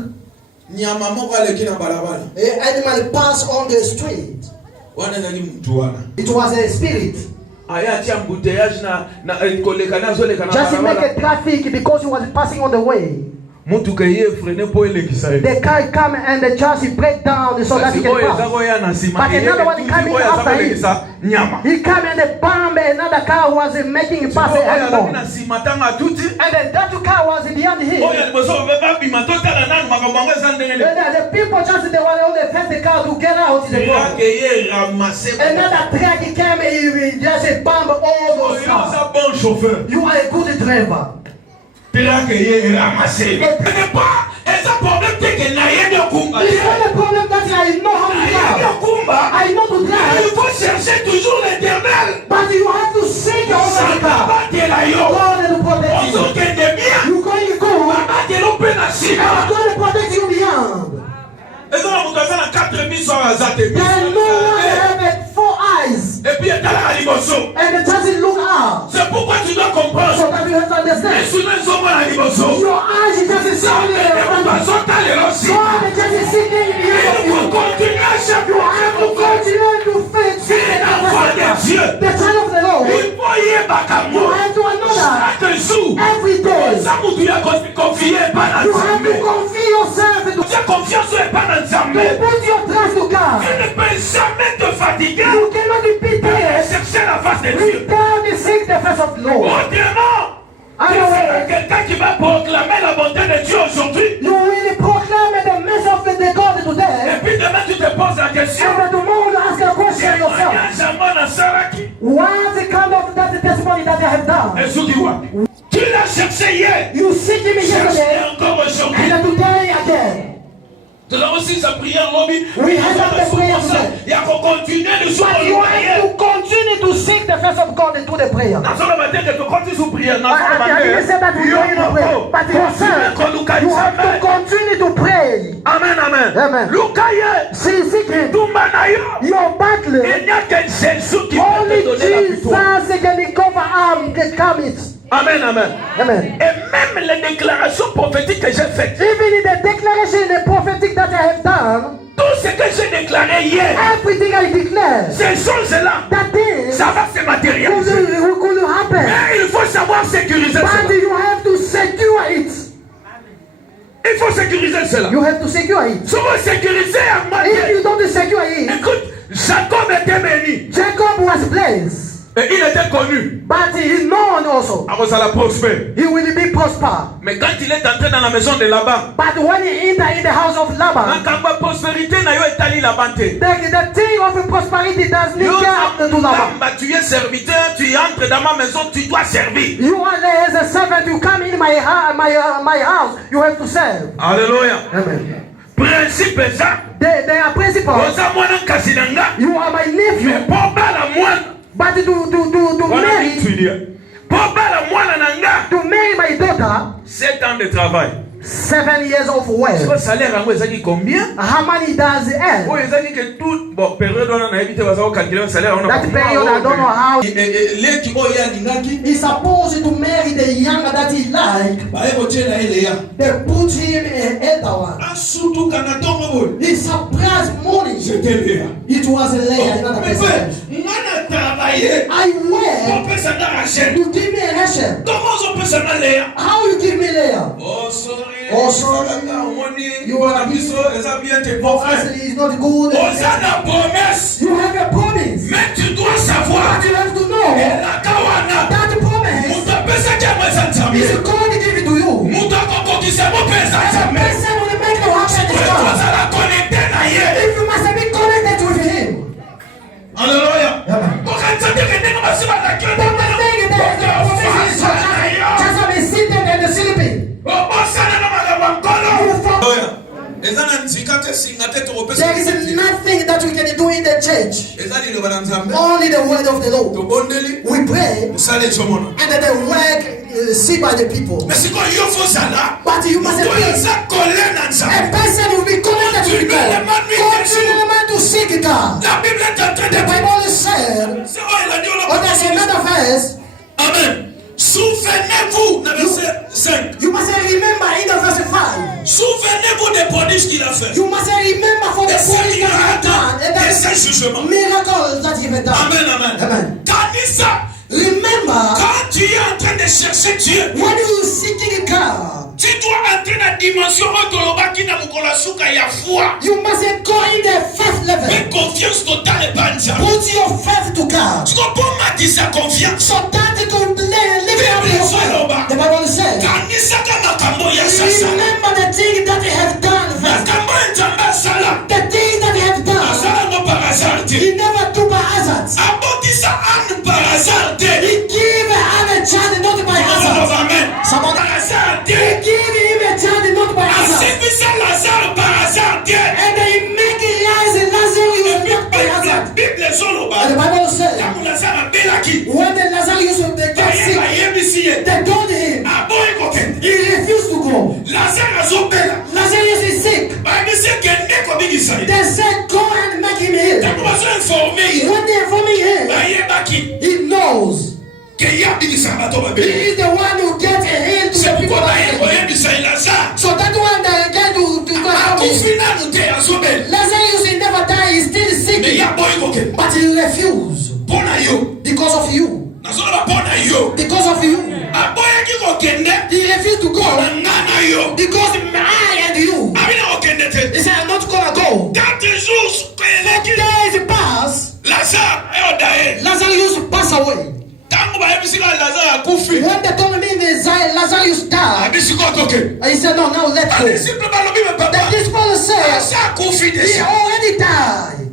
Nyama moko aleki na barabara. Animal pass on the street. Wana nani mtu wana. It was a spirit. Aya tia embouteillage na kolekana zo lekana Just to make barabara. a traffic because he was passing on the way. Mutu ke ye freiner po elekisa ye. The car come and the chassis break down so that he can pass. But another one coming after him. Nyama. He come and the bomb another car was making him pass anymore. Na simatanga tuti. And then that car was beyond him. Oya liboso beba bimatota na nani makambo ngeza ndengele. And the people just they want to face the car to get out in the road. Ke ye ramasser. Another truck came and he just bomb all those Oya cars. sa bon chauffeur. You are a good driver. Tira ke ye ramasser. Ne pas esa problème te ke na ye de kumba. It's not a problem that I know how to drive. I know to Il drive. faut chercher toujours l'éternel. But you have to seek your own car. God God will protect you. You going to go. God will protect you beyond. Then no one have 4 eyes. And it doesn't look out. C'est pourquoi tu dois comprendre. So that you have to understand. Your eyes is just seeing in front of you. God is just seeing behind you. You have to continue to faith. The child of the Lord. You have to know that every day. You have to confide yourself into to put your trust to God. You cannot be pitied without the seek the face of the Lord. Otherwise, Quelqu'un qui va proclamer la bonté de Dieu aujourd'hui. you will proclaim the message of the God Et today. puis demain tu te poses la question. And then tomorrow you ask a question yourself. What's the kind of that testimony that they have done? Tu l'as cherché hier. You seek him Cherche yesterday encore aujourd'hui. and then today again. Tu l'as aussi sa prière lobby. We have the prayer today. Il y a qu'on continue de se But you have to continue to seek the face of God and do the prayer. Dans le matin que tu continues sous prière. Dans I didn't say that we don't need to pray. But yourself, you have to continue to pray. Amen, amen. Amen. Lukaye. Seek him. Tumbanayo. Your battle. Il n'y a que Jésus qui peut Only te donner la victoire. Jesus can cover arm, can come it. Amen, amen. Amen. Et même les déclarations prophétiques que j'ai faites, Even the declaration, the prophetic that I have done, tout ce que j'ai déclaré hier, everything I declare, ces choses-là, that thing ça va se matérialiser. will happen. Mais il faut savoir sécuriser But cela. you have to secure it. Il faut sécuriser cela. You have to secure it. Si vous sécurisez à If moitié, you don't secure it, écoute, Jacob était béni. Jacob was blessed. Et il était connu. But he known also. Alors ça la prospère. He will be prosper. Mais quand il est entré dans la maison de Laban, But when he enter in the house of Laban, la prospérité n'a pas étalé Laban. the thing of prosperity does not come to Laban. Tu es serviteur, tu entres dans ma maison, tu dois servir. You are there as a servant. You come in my house. You have to serve. Alléluia. Amen. Principe est ça. They are principles. You are my nephew. Mais pour la moine, But to marry my daughter, 7 ans de travail. 7 years of work. Le salaire en est combien? How many does it earn? Oh, ils ont dit que toute période on a évité de calculer le salaire. That period I don't know how. He's supposed to marry the young that he like. They put him in elder one. He surprised morning. It was a Leah, not a person. I work. You give me a ration. How you give me Leah? Oh, sorry. Oh, sorry. You are it's not good. You have a promise. Mais tu dois savoir But you have to know that promise is God to give it to you. The person will make you happen is God. If you must be connected with him. Alléluia. Just be sitting and sleeping. There is nothing that we can do in the church. Only the word of the Lord. We pray and then the work see by the people. But you must be a person will be connected to God. Continually to seek God. The Bible says, but there's another verse. Amen. Souvenez-vous, dans verset 5. You must remember in the verse 5. Souvenez-vous des prodiges qu'il a fait. You must remember for the Des prodigies that he had done and et ses the jugements. miracles that he had done. Amen, amen. Amen. Kanisa, Remember, quand tu es en train de chercher Dieu, when you seeking God, tu dois entrer dans la dimension autolobaki na mukola suka ya foi. you must go in the faith level. Fais confiance totale et banja. Put your faith to God. Tu comprends ma dit sa confiance. So that you can live out your faith. The Bible says, Kanisa kama kambo ya sasa. remember the thing that you have done first. Kambo njamba sala. The thing that you have done. Sala no par hasard. He never do by hazard. Abotisa an par hasard. He gave a child not by hazard. Amen. Somebody, Par hasard. he gave him a child not by hazard. Asibisa Lazare par hasard. And they make it rise in Lazarus not by hazard. Bible solo And the ba. Bible says, Kamu Lazare belaki. when the Lazarus they get sick, they told him, Aboy koke. he refused to go. Lazare azobela. Lazarus is sick. Bible say kende ko bigisa. They said, go and make him heal. Kamu baso informer. When they informing him, Ayebaki. he knows. Que ya bigisa bato ba He be. is the one who gets a heal to C'est the people. pourquoi that ba are sick. yebisa Lazare. So that one that get to go help him. Akufina nute azobela. Lazarus he never died, he's still Me sick. ya boy koke. But he refused Pona yo. because of you. Nazola ba pona yo. Because of you. Aboy ki ko kende. He refused to go Ngana yo. because I and you. Abina ko kende te. He said, I'm not gonna go. 4 jours que Days pass, Lazare est odaé. Lazarus pass away. Tangu ba yebisi ka Lazare akufi. When they told me Lazarus died, Abisi ko toke. he said, no, now let's go. Disciple ba lobi me The papa. disciple says, Lazare akufi he déjà. already died.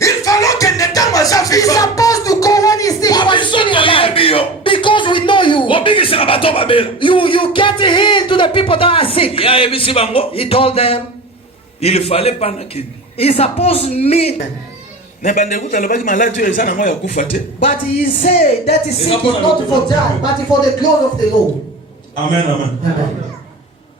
Il fallait que ne tangu sa He's fifa. supposed to go when he's still was still alive. Yo. Because we know you. Obigi sina bato ba bela. You get healed to the people that are sick. Ya yebisi bango. He told them, Il fallait pas na kini. he's supposed me. Ne bande kuta lobaki maladi yo ezana moya kufa te. But he said that is sick is not for die, but for the glory of the Lord. Amen, amen. Amen.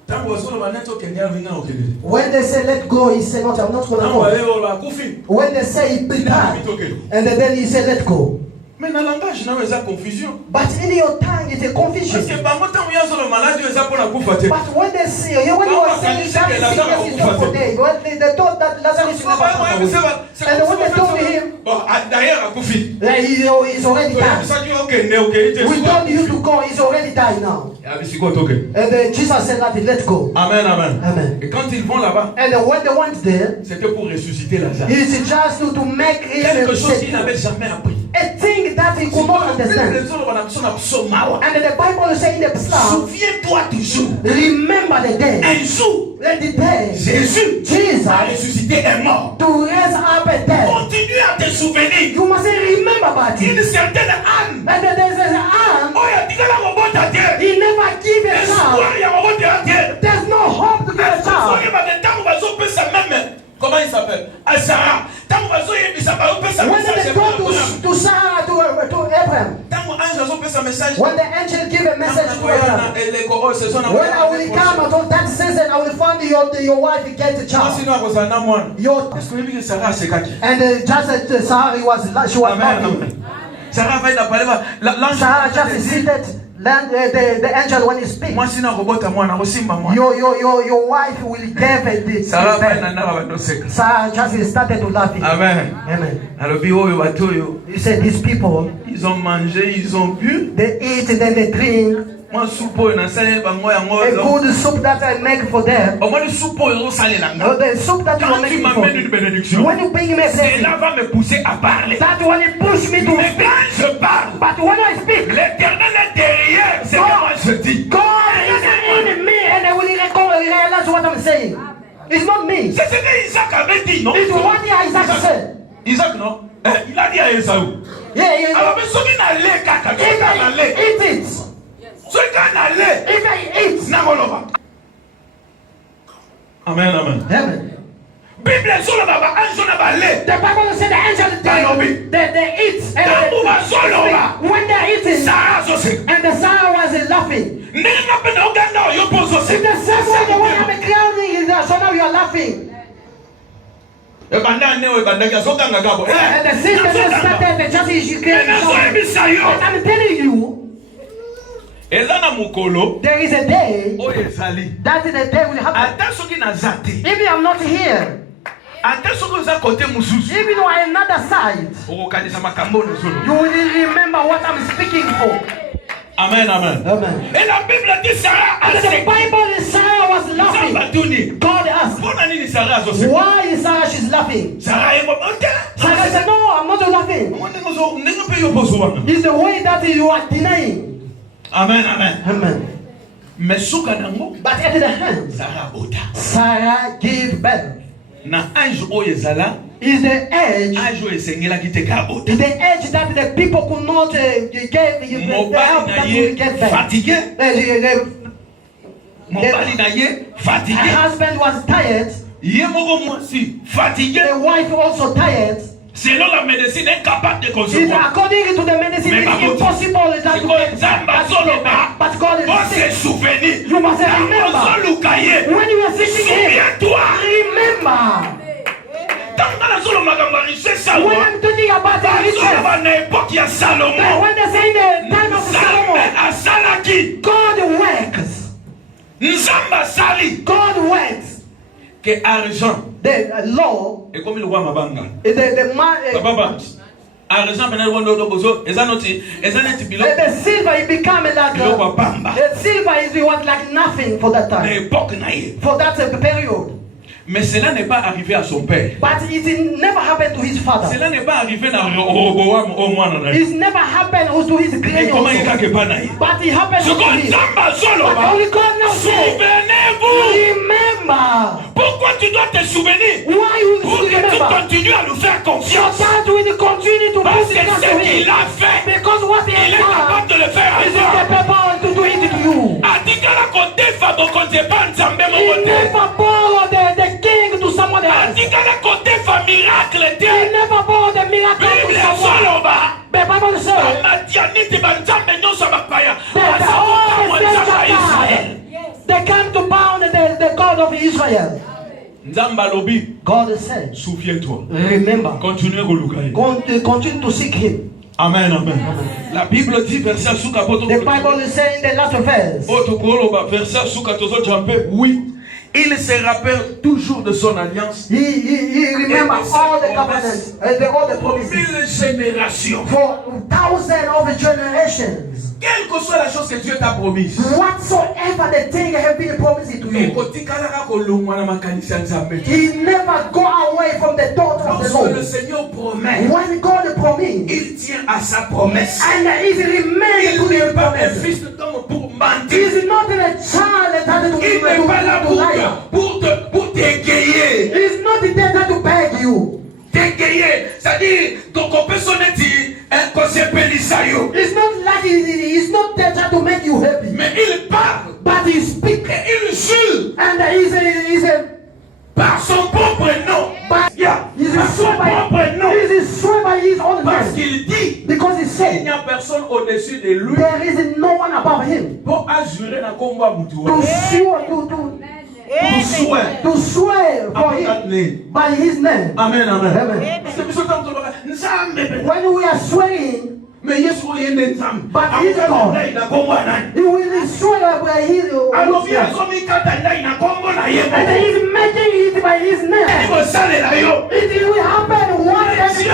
Tangu wasolo baneto kenya vinga okende. When they say let go, he said, not, I'm not going to Tangu go. wale wala kufi. When they say he died, and then he said let go. Mais dans le langage, il y a une confusion. But in your tongue, it's a confusion. Parce que par contre, il y a une maladie, il y a une confusion. But when they see, when you are saying that sickness is not for them, when they thought that Lazarus is never for them. And when they told him, d'ailleurs, Koufi. He's already died. We told you to go, he's already died now. And Jesus said, let's go. Amen, amen. Amen. Et quand ils vont là-bas, And when they went there, c'était pour ressusciter Lazare. it's just to make him Quelque chose qu'il n'avait jamais appris. a thing that he could not understand. And the Bible says in the Psalm, Souviens-toi toujours. remember the day. Un jour, The day Jésus Jesus a ressuscité un mort. to raise up a dead. Continue à te souvenir. You must remember about Une it. certaine âme. And there's an arm. Oh, il y a dit que la robot à Dieu. He never give a Espoir, child. il y a robot à Dieu. There's no hope to get a child. Comment il s'appelle? Sarah. When they go to Sarah, to Abraham, when the angel give a message to Abraham, when I will come at that season, I will find your wife get a child. And just Sarah she was happy. Sarah just seated. The angel when he speaks, your wife will give it. Sarah just started to laughing. Amen. Amen. You said these people, Ils ont mangé, ils ont bu. they eat and then they drink. Moi, soupe, il a salé, bango, yango. A good soup that I make for them. Au moins, le soupe, il a salé là. The soup that you Quand are tu making m'amènes une for bénédiction, when you bring me a blessing, cela va me pousser à parler. that one it push me to Mais speak. quand je parle, But when I speak, l'Éternel est derrière. C'est comment je dis. God is in me and I will realize what I'm saying. It's not me. C'est ce que Isaac avait dit, non? It's what Isaac said. Isaac, non? Il a dit à Esaü. Yeah. Alors, mais celui qui n'a lait, kaka, celui qui n'a lait. Eat it. Celui qui n'a lait. If I eat. Nangoloba. Amen, amen. Amen. Bible solo baba, anjo na balé. The Bible said the angels they eat and when they're eating Sarah Joseph. and the Sarah was laughing. Nenga pena oganda yo pozo se. In the same way the one I'm clowning is that so now you are laughing. E banda ne o banda ya soka ngagabo. And the sister just started the just is but I'm telling you, Elana mukolo. there is a day O ezali. that is the day will happen. Ata soki na zate. Even I'm not here, Ata soki za kote mususu. even though I'm another side, O kanisa makambo nzulu. you will remember what I'm speaking for. Amen, amen. Amen. Et la Bible dit Sarah a And the Bible is Sarah was laughing. Batuni. God asked, Bona nini Sarah Joseph? why is Sarah she's laughing? Sarah ego oka. Sarah said, no, I'm not laughing. Nenga pe yo pozo wana. It's the way that you are denying. Amen, amen. Amen. Mais suka nango But at the hand, Sarah ota. Sarah gave birth. Na ange oyo ezala. Is the age, Ange oyo esengelaki te ka ota. is the age that the people could not get the help Mobali na that will ye get birth. fatigué. Mobali na ye The fatigué. husband was tired. Ye moko mwasi fatigué. The wife also tired. Selon la médecine incapable de It's concevoir. according to the medicine, Mais it's impossible that C'est to quoi get Zamba Zoloba? But God On is s'est sick. souvenu. You must remember. Zolukaye. When you are sitting here, Souviens-toi. remember. Tangana zolo magamba richesse ça. When I'm talking about the riches, Zoloba na époque ya that Salomon. when they say the time of Salomon Solomon, asalaki. God works. Nzamba sali. God works. Que argent. The law, Et comme le roi mabanga. the man, Papa. Argent benel wondo do bozo. Ezanoti bilo. the silver, it became like Bilo pamba. the silver is it was like nothing for that Na time, époque na ye. for that period. Mais cela n'est pas arrivé à son père. But it never happened to his father. Cela n'est pas arrivé à Roboam au moins. It never happened to his Et comment il grandson. a que pas naïe? But it happened to Seconde him. Zamba But Zoloba. only God knows. Souvenez-vous. Remember. Pourquoi tu dois te souvenir? Why you Pour que tu remember? continues à nous faire Your confiance. dad will continue to Parce put que it ce to qu'il him. a fait, Because what he il est has done capable de le faire is encore. capable to do it to you. Atikala kote fabo kote pa nzambe He mokote. never borrowed the king to someone else. Atikala kote fa miracle He te. never borrowed the miracle to Bible someone. soloba. The Bible says Matianite ba nzambe nyonso bapaya. that all the Israel. they came to bound the God of Israel. Nzamba lobi. God said, Souviens-toi. remember, Continue koluka ye. continue to seek him. Amen, amen. La Bible dit verset suka poto. The Bible is saying the last verse. Poto koloba verset suka tozo jampe. Oui. Il se rappelle toujours de son alliance. He remembers all the covenants and all the promises. 1000 générations. For thousands of generations. Quelle que soit la chose que Dieu t'a promise. Whatsoever the thing have been promised to you. He never go away from the thought of the Lord. Le Seigneur promet. When God promise, il tient à sa promesse. And he remains to Il n'est the pas un promise. fils d'homme pour He mentir. is not a child that Il n'est pas là pour t'égayer. He is not there to beg you. T'égayer, c'est-à-dire donc on peut sonner un conseil pélissaillot. It's not like he's not there to make you happy. Mais il parle. But he speaks. Et il jure. And he's a par son propre nom. Par son propre nom. He is swear by his own Parce name. qu'il dit. Because he Il said n'y a personne au-dessus de lui. there is no one above him. Pour assurer la combat mutuelle. To swear for him by his name. Amen, amen. Amen. When we are swearing, but he's God. he will swear by his and he's making it by his name. It will happen one day. The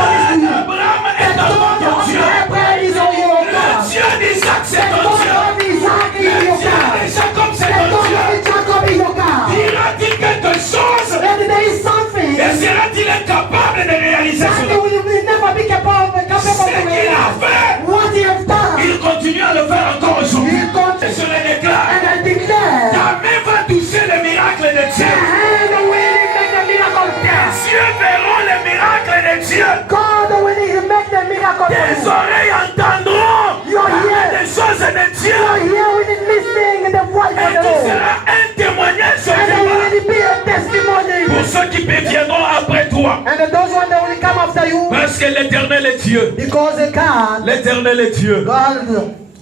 God of Abraham is on your God. The God of Isaac is your God. The God of Jacob is your God. Dira-t-il quelque chose? And there is something Et sera-t-il incapable de réaliser that cela? will never be capable Ce qu'il a fait, what he has done. il continue à le faire encore aujourd'hui. He continues. Et je le déclare. And I declare Ta main va toucher le miracle de Dieu. the hand will make the miracle done. Dieu verront le miracle de Dieu. God will make the miracle Tes done. oreilles entendront Your ear, les choses de Dieu. your ear will listen the voice Et of the tu Lord. seras un témoignage sur And toi. there will be a testimony. Pour ceux qui viendront après toi. And those ones that will come after you. Parce que l'Éternel est Dieu. Because God, L'Éternel est Dieu.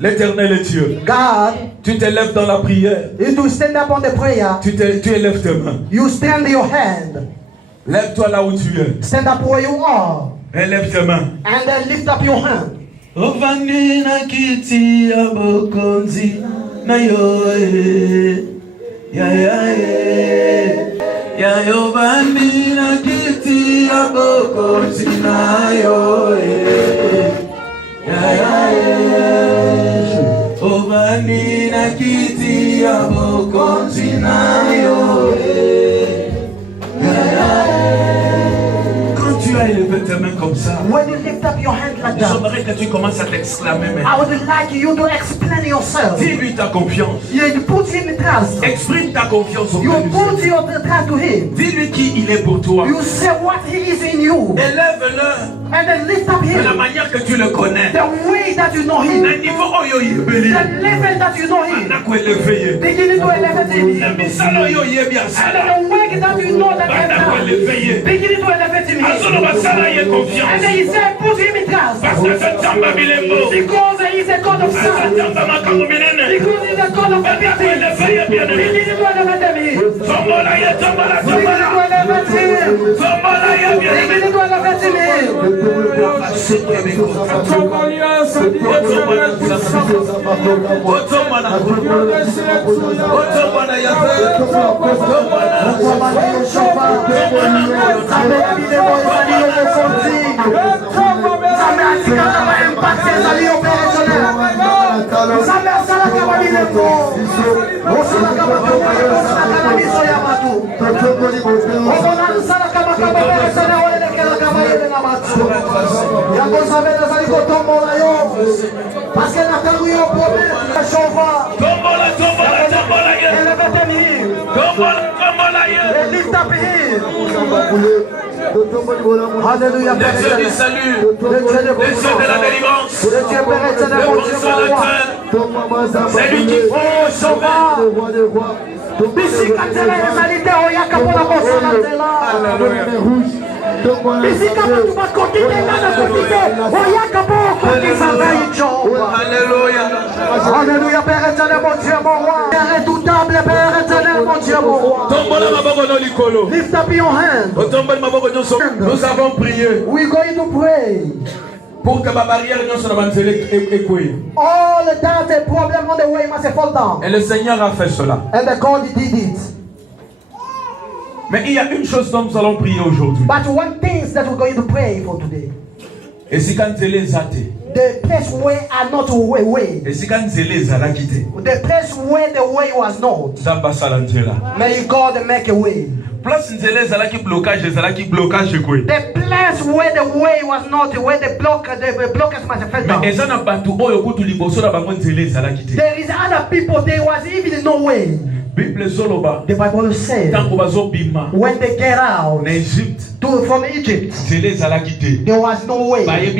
L'Éternel est Dieu. God, Tu te lèves dans la prière. if you stand up on the prayer, Tu élèves tes mains. you stand your hand. Lève-toi là où tu es. Stand up where you are. Élève tes mains. And then lift up your hand. Ovani na kiti ya bokonzi na yo ya yo bani na kiti ya bokonzi na yo Ovani na kiti ya bokonzi na yo Quand tu as élevé tes mains comme ça, When you lift up your hand like that, j'aimerais que tu commences à t'exclamer I maintenant. would like you to explain yourself. Dis-lui ta confiance. You put him trust. Exprime ta confiance au You Père du put ciel. your trust to him. Dis-lui qui il est pour toi. You say what he is in you. Élève-le And then lift up de la him. manière que tu le connais. The way that you know him. Le niveau oyo yebeli. The level that you know him. Banda kweleveye. Beginning to elevate him. Le misala oyo yebi And asala. then the way that you know that he has Banda done. kweleveye. Beginning to elevate him. Azolo basala ye And confiance. then he said, put him in trust. Parce que c'est Tamba bilembo. Because he is a God of C'est signs. Tamba makambo minene. Because he is a God of Banda everything. kweleveye bien aimé. Beginning to elevate him. Tombola ye tombola Beginning to tombola. elevate him. Tombola ye bien aimé. Beginning to elevate him. Parce que la terre est au problème, le chauffeur, Tombola, tombola, tombola ye. elevate him, Tombola, tombola ye. and lift up him. Alléluia, Père Les yeux du éternel. salut. Le Dieu de Les yeux de la bonheur. délivrance. Le Dieu Père éternel, Le mon Dieu, pourcent mon de roi. terre. C'est lui qui Oh, Sauveur. Bisikatela ezali te oyaka mpona kosalatela. Bisika bato bakoki te nga nakoki te oyaka mpo okokisa ngai Jehova. Alléluia. Alléluia, Père éternel, mon Dieu, mon roi. Père redoutable, Père éternel, mon Dieu, mon roi. Tombola maboko no likolo. Lift up your hand. Otomboli maboko nyonso. Nous avons prié. We're going to pray. Pour que ma barrière ne soit pas écouée. All the doubts and problems on the way must fall down. Et le Seigneur a fait cela. And the God did it. Mais il y a une chose dont nous allons prier aujourd'hui. But one thing that we're going to pray for today. Et si quand les athées. The place where are not way. Et si quand les a quitté. The place where the way was not. May God make a way. Place nzele zala ki blocage quoi. The place where the way was not, where the blockers must fall down. Mais ezana batu oyo kutu liboso na bango nzele zala kite. There is other people, there was even no way. Bible zoloba. The Bible says when they get out from Egypt, there was no way. They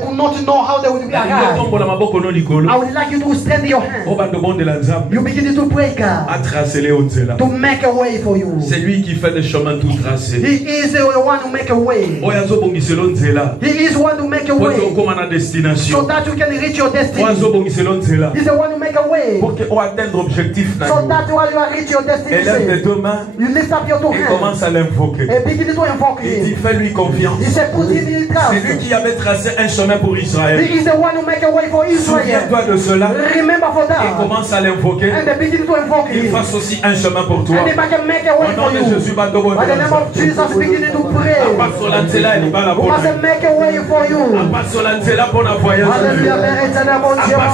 could not know how they would be arrived. I would like you to extend your hand. You begin to pray God to make a way for you. C'est lui qui fait des chemins tout tracés. He is the one who make a way. He is one who make a way so that you can reach your destiny. He is the one who make a way so that while you are reach your destiny, you lift up your two hands. Commence à l'invoquer. Et begin to invoke him. Il dit fais-lui confiance. He said put him in trust. C'est lui qui avait tracé un chemin pour Israël. He is the one who make a way for Israel. Souviens-toi de cela. Remember for that. Et commence à l'invoquer. And they begin to invoke him. Il fasse aussi un chemin pour toi. And they can make a way for you. By the name of Jesus, begin to pray. We must make a way for you. Hallelujah. Il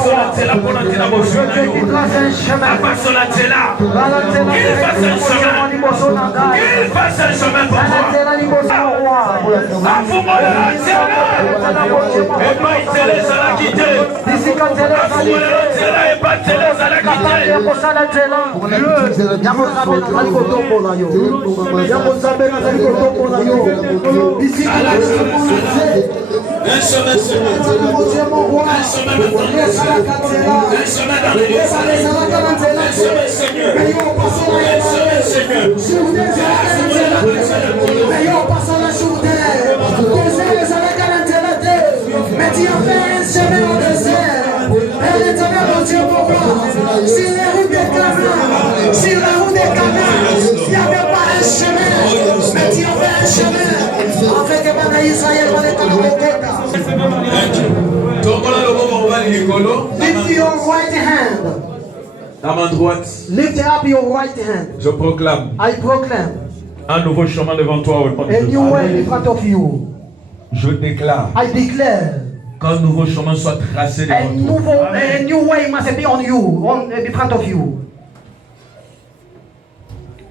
fasse un chemin. Il fasse un chemin pour Sur la route des Canaan, il n'y avait pas un chemin, mais Dieu fait un chemin. En fait, pendant Israël, on est dans le lift your right hand. La main droite. Lift up your right hand. Je proclame. I proclaim. Un nouveau chemin devant toi. A new way in front of you. Je déclare. I declare. Qu'un nouveau chemin soit tracé devant toi. A new way must be on you, in front of you.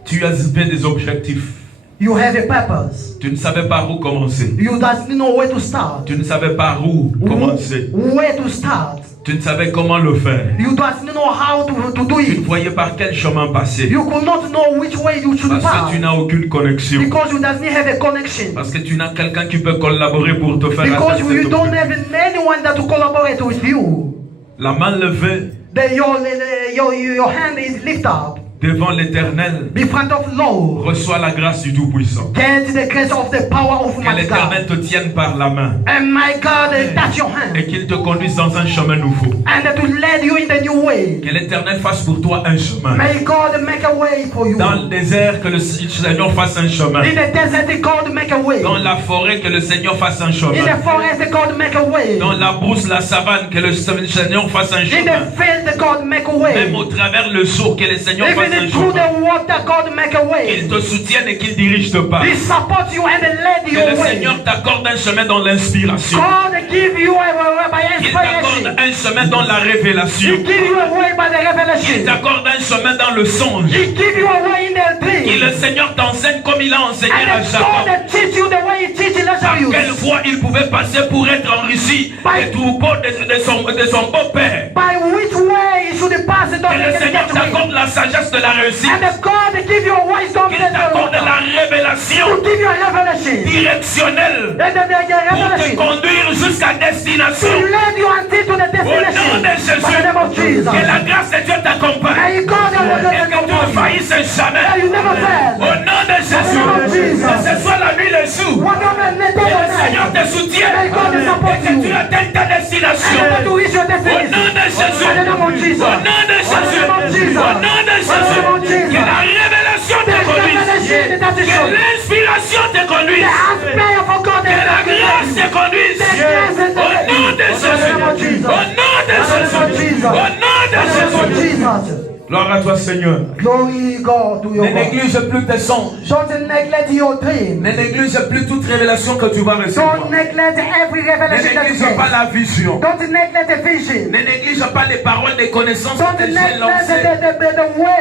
Tu as des objectifs. You have a purpose. Tu ne savais pas où commencer. You don't know where to start. Tu ne savais pas où commencer. Where to start. Tu ne savais comment le faire. You don't know how to do it. Tu ne voyais par quel chemin passer. You could not know which way you should pass. Parce que tu n'as aucune connexion. Because you doesn't have a connection. Parce que tu n'as quelqu'un qui peut collaborer pour te faire because atteindre you cet don't objectif. have anyone that to collaborate with you. La main levée. Your hand is lifted up. Devant l'Éternel, in front of Lord, reçois la grâce du Tout-Puissant. Get the grace of the power of que my l'Éternel te tienne par la main. And my God, touch your hand. Et qu'il te conduise dans un chemin nouveau. And to lead you in the new way. Que l'Éternel fasse pour toi un chemin. May God make a way for you. Dans le désert, que le Seigneur fasse un chemin. In the desert, God make a way. Dans la forêt, que le Seigneur fasse un chemin. In the forest, God make a way. Dans la brousse, la savane, que le Seigneur fasse un chemin. In the field, God make a way. Même au travers le seau, que le Seigneur fasse un chemin. God make a way. Qu'il te soutienne et qu'il dirige te pas. He supports you and lead you que le way. Seigneur t'accorde un chemin dans l'inspiration. God give you a way by inspiration. Il t'accorde un chemin dans la révélation. He give you a way by the revelation. Il t'accorde un chemin dans le songe. He give you a way in the dream. Que le Seigneur t'enseigne comme il a enseigné à Jacob. Teach you the way he teach Par quelle voie il pouvait passer pour être enrichi des troupeaux de son beau-père. By which way he should pass it. Que le Seigneur t'accorde la sagesse de la réussite. God give you wisdom. Qu'il t'accorde la révélation directionnelle pour te conduire jusqu'à destination. Au nom de Jésus, que la grâce de Dieu t'accompagne et que tu ne faillisses jamais. Au nom de Jésus, que ce soit la nuit, le jour, que le Seigneur te soutienne et que tu atteignes ta destination. Au nom de Jésus, au nom de Jésus, au nom de Jésus, que la révélation te conduise. inspiration. Que l'inspiration te conduise. The aspect of God Que la grâce te conduise. Au nom de Jésus. Au nom de Jésus. Au nom de Jésus. Gloire à toi, Seigneur. Glory God to your Ne God. néglige plus tes songes. Don't neglect your dream. Ne néglige plus toute révélation que tu vas recevoir. Don't neglect every Ne revelation that you néglige pas get. la vision. Don't neglect the vision. Ne néglige pas les paroles de connaissances Don't que j'ai neglect lancées.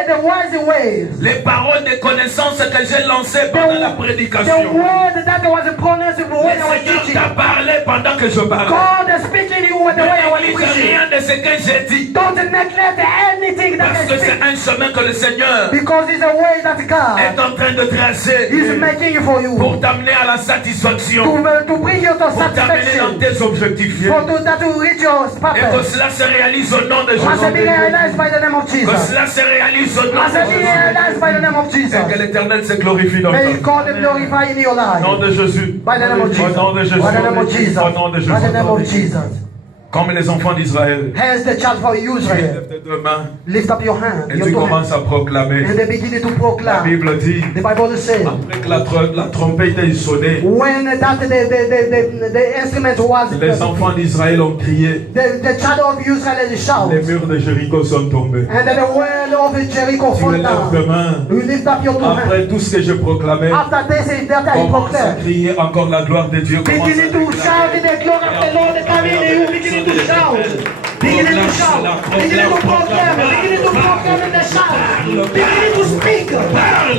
the wise ways. Les paroles de connaissances que j'ai lancées pendant la The prédication. word that was pronounced when I Le was Seigneur teaching. t'a parlé pendant que je parlais. God is speaking to you with the way I was Ne néglige preaching. rien de ce que j'ai dit. Don't neglect anything that Parce I que c'est speak. un chemin que le Seigneur Because it's a way that est God en train de tracer is making for you. pour t'amener à la satisfaction, To bring you to pour t'amener dans satisfaction. tes objectifs. That to reach your Et que purpose. cela se réalise au nom de Must be Jésus. realized by the name of Que Jesus. cela se réalise au nom Must de be Jésus. realized by the name of Et que Jesus. l'Éternel se glorifie dans ta May vie. God be glorified in your Au nom life. de Jésus. By the name of Jesus. Au nom de Jésus. By the name of Jesus. Au nom de By the name of Jésus. Jesus. Comme les enfants d'Israël. Here's the child for you, Israel. Lève tes deux mains Lift up your hand. et Your tu two hands. commences à proclamer. And they begin to La proclaim. Bible dit, The Bible says, après que la trompette ait sonné, when the instrument was, les enfants d'Israël ont crié. the child of Israel Les shouted, murs de Jéricho sont tombés. and then the wall of Jericho Tu fell lèves tes down. mains. You lift up your two hands. Après tout ce que je proclamais, After this, that I commence à proclaim. crier encore la gloire de Dieu. Commence à Beginning to déclarer. shout in the glory of the Lord is coming in you. Beginning to shout. Beginning to shout. Beginning to proclaim. Beginning to proclaim in the shout. Beginning to speak.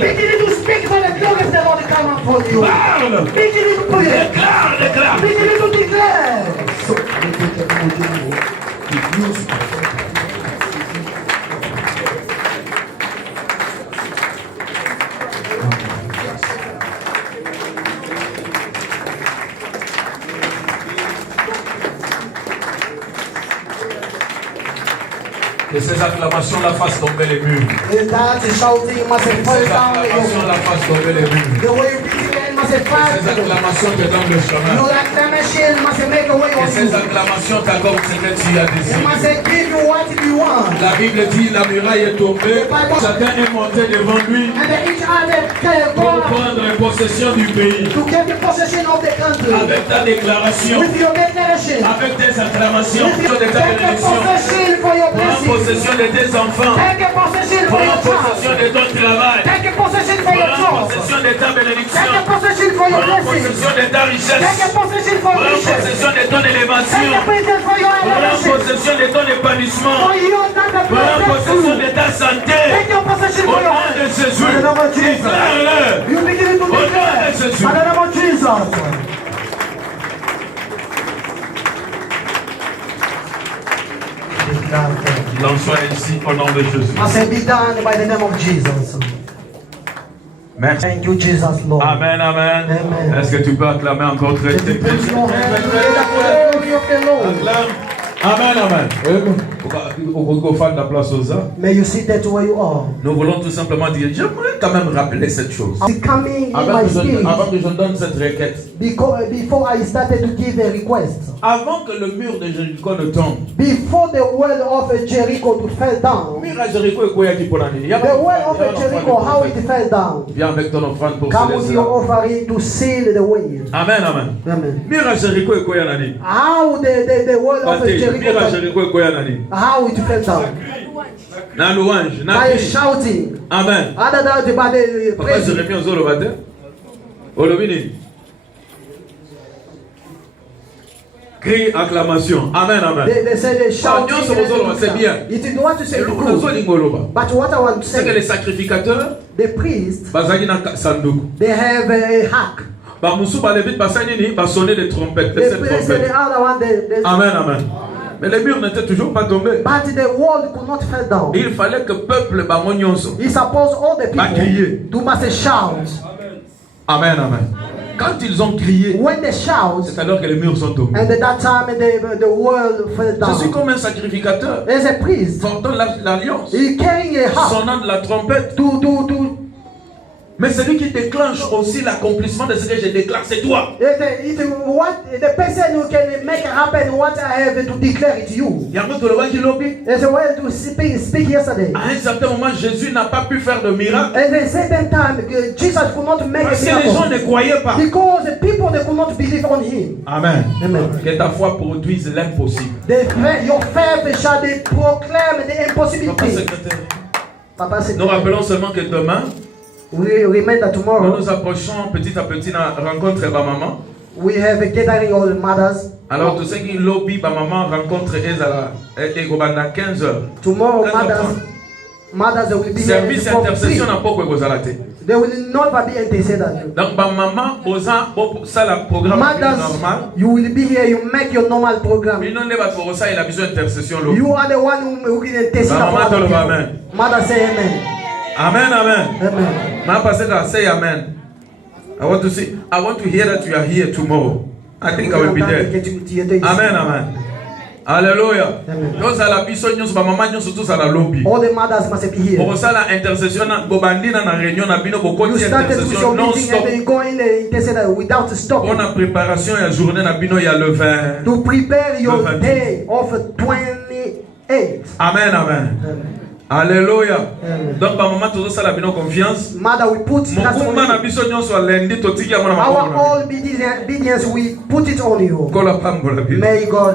Beginning to speak for the glory of the Lord is coming for you. Parle! Beginning to pray. Déclare, déclare! Beginning to declare. Que ces acclamations la fassent tomber les murs. And that shouting must Que fall ces down acclamations la fassent tomber les murs. the way you declare must Que fall ces down. acclamations te donnent le chemin. Your acclamation must make a way Que on ces you. acclamations t'accordent ce que tu as It désiré. must give you what you want. La Bible dit la muraille est tombée. Chacun est monté devant lui And then each other can pour go prendre possession du pays. to get the possession of the country. Avec ta déclaration, With your declaration. avec tes acclamations, With your, de ta take a bénédiction, possession for your prends blessing. possession de tes enfants, Take a possession for prends your possession child. de ton travail, Take a possession for your prends job. possession de ta bénédiction, Take a possession for your prends blessing. possession de ta Take a richesse, possession for your prends riches. possession de ton Take élévation, a possession for your prends elevation. possession de ton épanouissement, For your not a prends possession de breakthrough. ta santé. Take your possession Au for your nom de health. Jésus, In the name of Jesus. déclare-le. You begin to Au nom declare. de Jésus. In the name of Jesus. Il en soit ainsi au nom de Jésus. I say be done by the name of Jesus. Merci. Thank you, Jesus, Lord. Amen, amen. Amen. Est-ce que tu peux acclamer encore très If you très put your hand to the glory of the Lord. Acclame. Amen, amen. Au fan de la place aux arts. May you sit there to where you are. Nous voulons tout simplement dire, j'aimerais quand même rappeler cette chose. It's coming in Avant my que spirit je donne cette requête. before I started to give a request. Avant que le mur de Jéricho ne tombe. Before the wall of Jericho to fell down. Le mur à Jéricho est quoi qui pour l'année? The wall of Jericho, how it fell down. Viens avec ton offrande pour Come cela. with your offering to seal the way. Amen, amen. Amen. Mur à Jéricho est quoi l'année? How the wall of Mur à Jericho, Jéricho est quoi l'année? how it fell down. Na louange, na By cri. shouting. Amen. Other than by the Papa praise. Jérémie aux le matin. Olobini. Cri, acclamation. Amen, amen. They say they shout. Nyonso bozoloba, c'est bien. It is what to say good. Nazolingoloba. But what I want to C'est que les say, sacrificateurs, the priest, bazali na sanduku. they have a hack. Bamusu balevite basanini basonner des trompettes, The les sept priest and the trompettes. other one, they Amen, amen. Mais les murs n'étaient toujours pas tombés. but the wall could not fall down. Il fallait que le peuple bango nyonso. He supposed all the crier. people to must shout. Amen, amen. Quand ils ont crié, When they shout, c'est alors que les murs sont tombés. and at that time the wall fell Je suis down. comme un sacrificateur. There's a priest. Portant l'alliance. He carrying a harp Sonnant de la trompette. to Mais celui qui déclenche aussi l'accomplissement de ce que je déclare, c'est toi. The person who can make happen what I have to declare it to you. Yango tolobaki lobi. There's a way to speak yesterday. À un certain moment, Jésus n'a pas pu faire de miracle. At a certain time, Jesus could not make Parce a que les gens miracle. ne croyaient pas. Because the people they could not believe on him. Amen. Amen. Que ta foi produise l'impossible. Your faith shall proclaim the Papa impossibility. secrétaire. Papa, Nous rappelons seulement que demain, we remember nous tomorrow nous approchons petit à petit dans la rencontre ma maman. we have a gathering all the mothers. Alors tous ceux qui lobby ma maman rencontre Ezala et Gobanda 15h. Tomorrow 15h30. mothers will be Service here. intercession n'a pas quoi zalate. They will not be interceded. Donc ma maman osa ça la programme Mothers, normal. you will be here. You make your normal program. Mais non ne va pour ça il a besoin d'intercession lo. You are the one who will intercede. Maman for other tell people. amen. Mother say amen. Amen, amen. Amen. Ma pastor say amen. I want to hear that you are here tomorrow. I think I will be there. Amen, amen. Alléluia. Donc ça la biso nyonso ba maman nyonso tous à la lobby. All the mothers must be here. Pour ça la intercession na bobandina na réunion na bino boko You started with intercession your non meeting stop. and then you go in the interceder without stopping. On a préparation ya journée na bino ya le 20. To prepare your Le 20. day of 28. Amen, amen. Alléluia. Donc ba maman tous ça la bino confiance. Mother, we put that on Mokuma na you. biso nyonso lundi totiki ya mona Our makolo. all obedience, we put it on you. Kola pambola bino. May God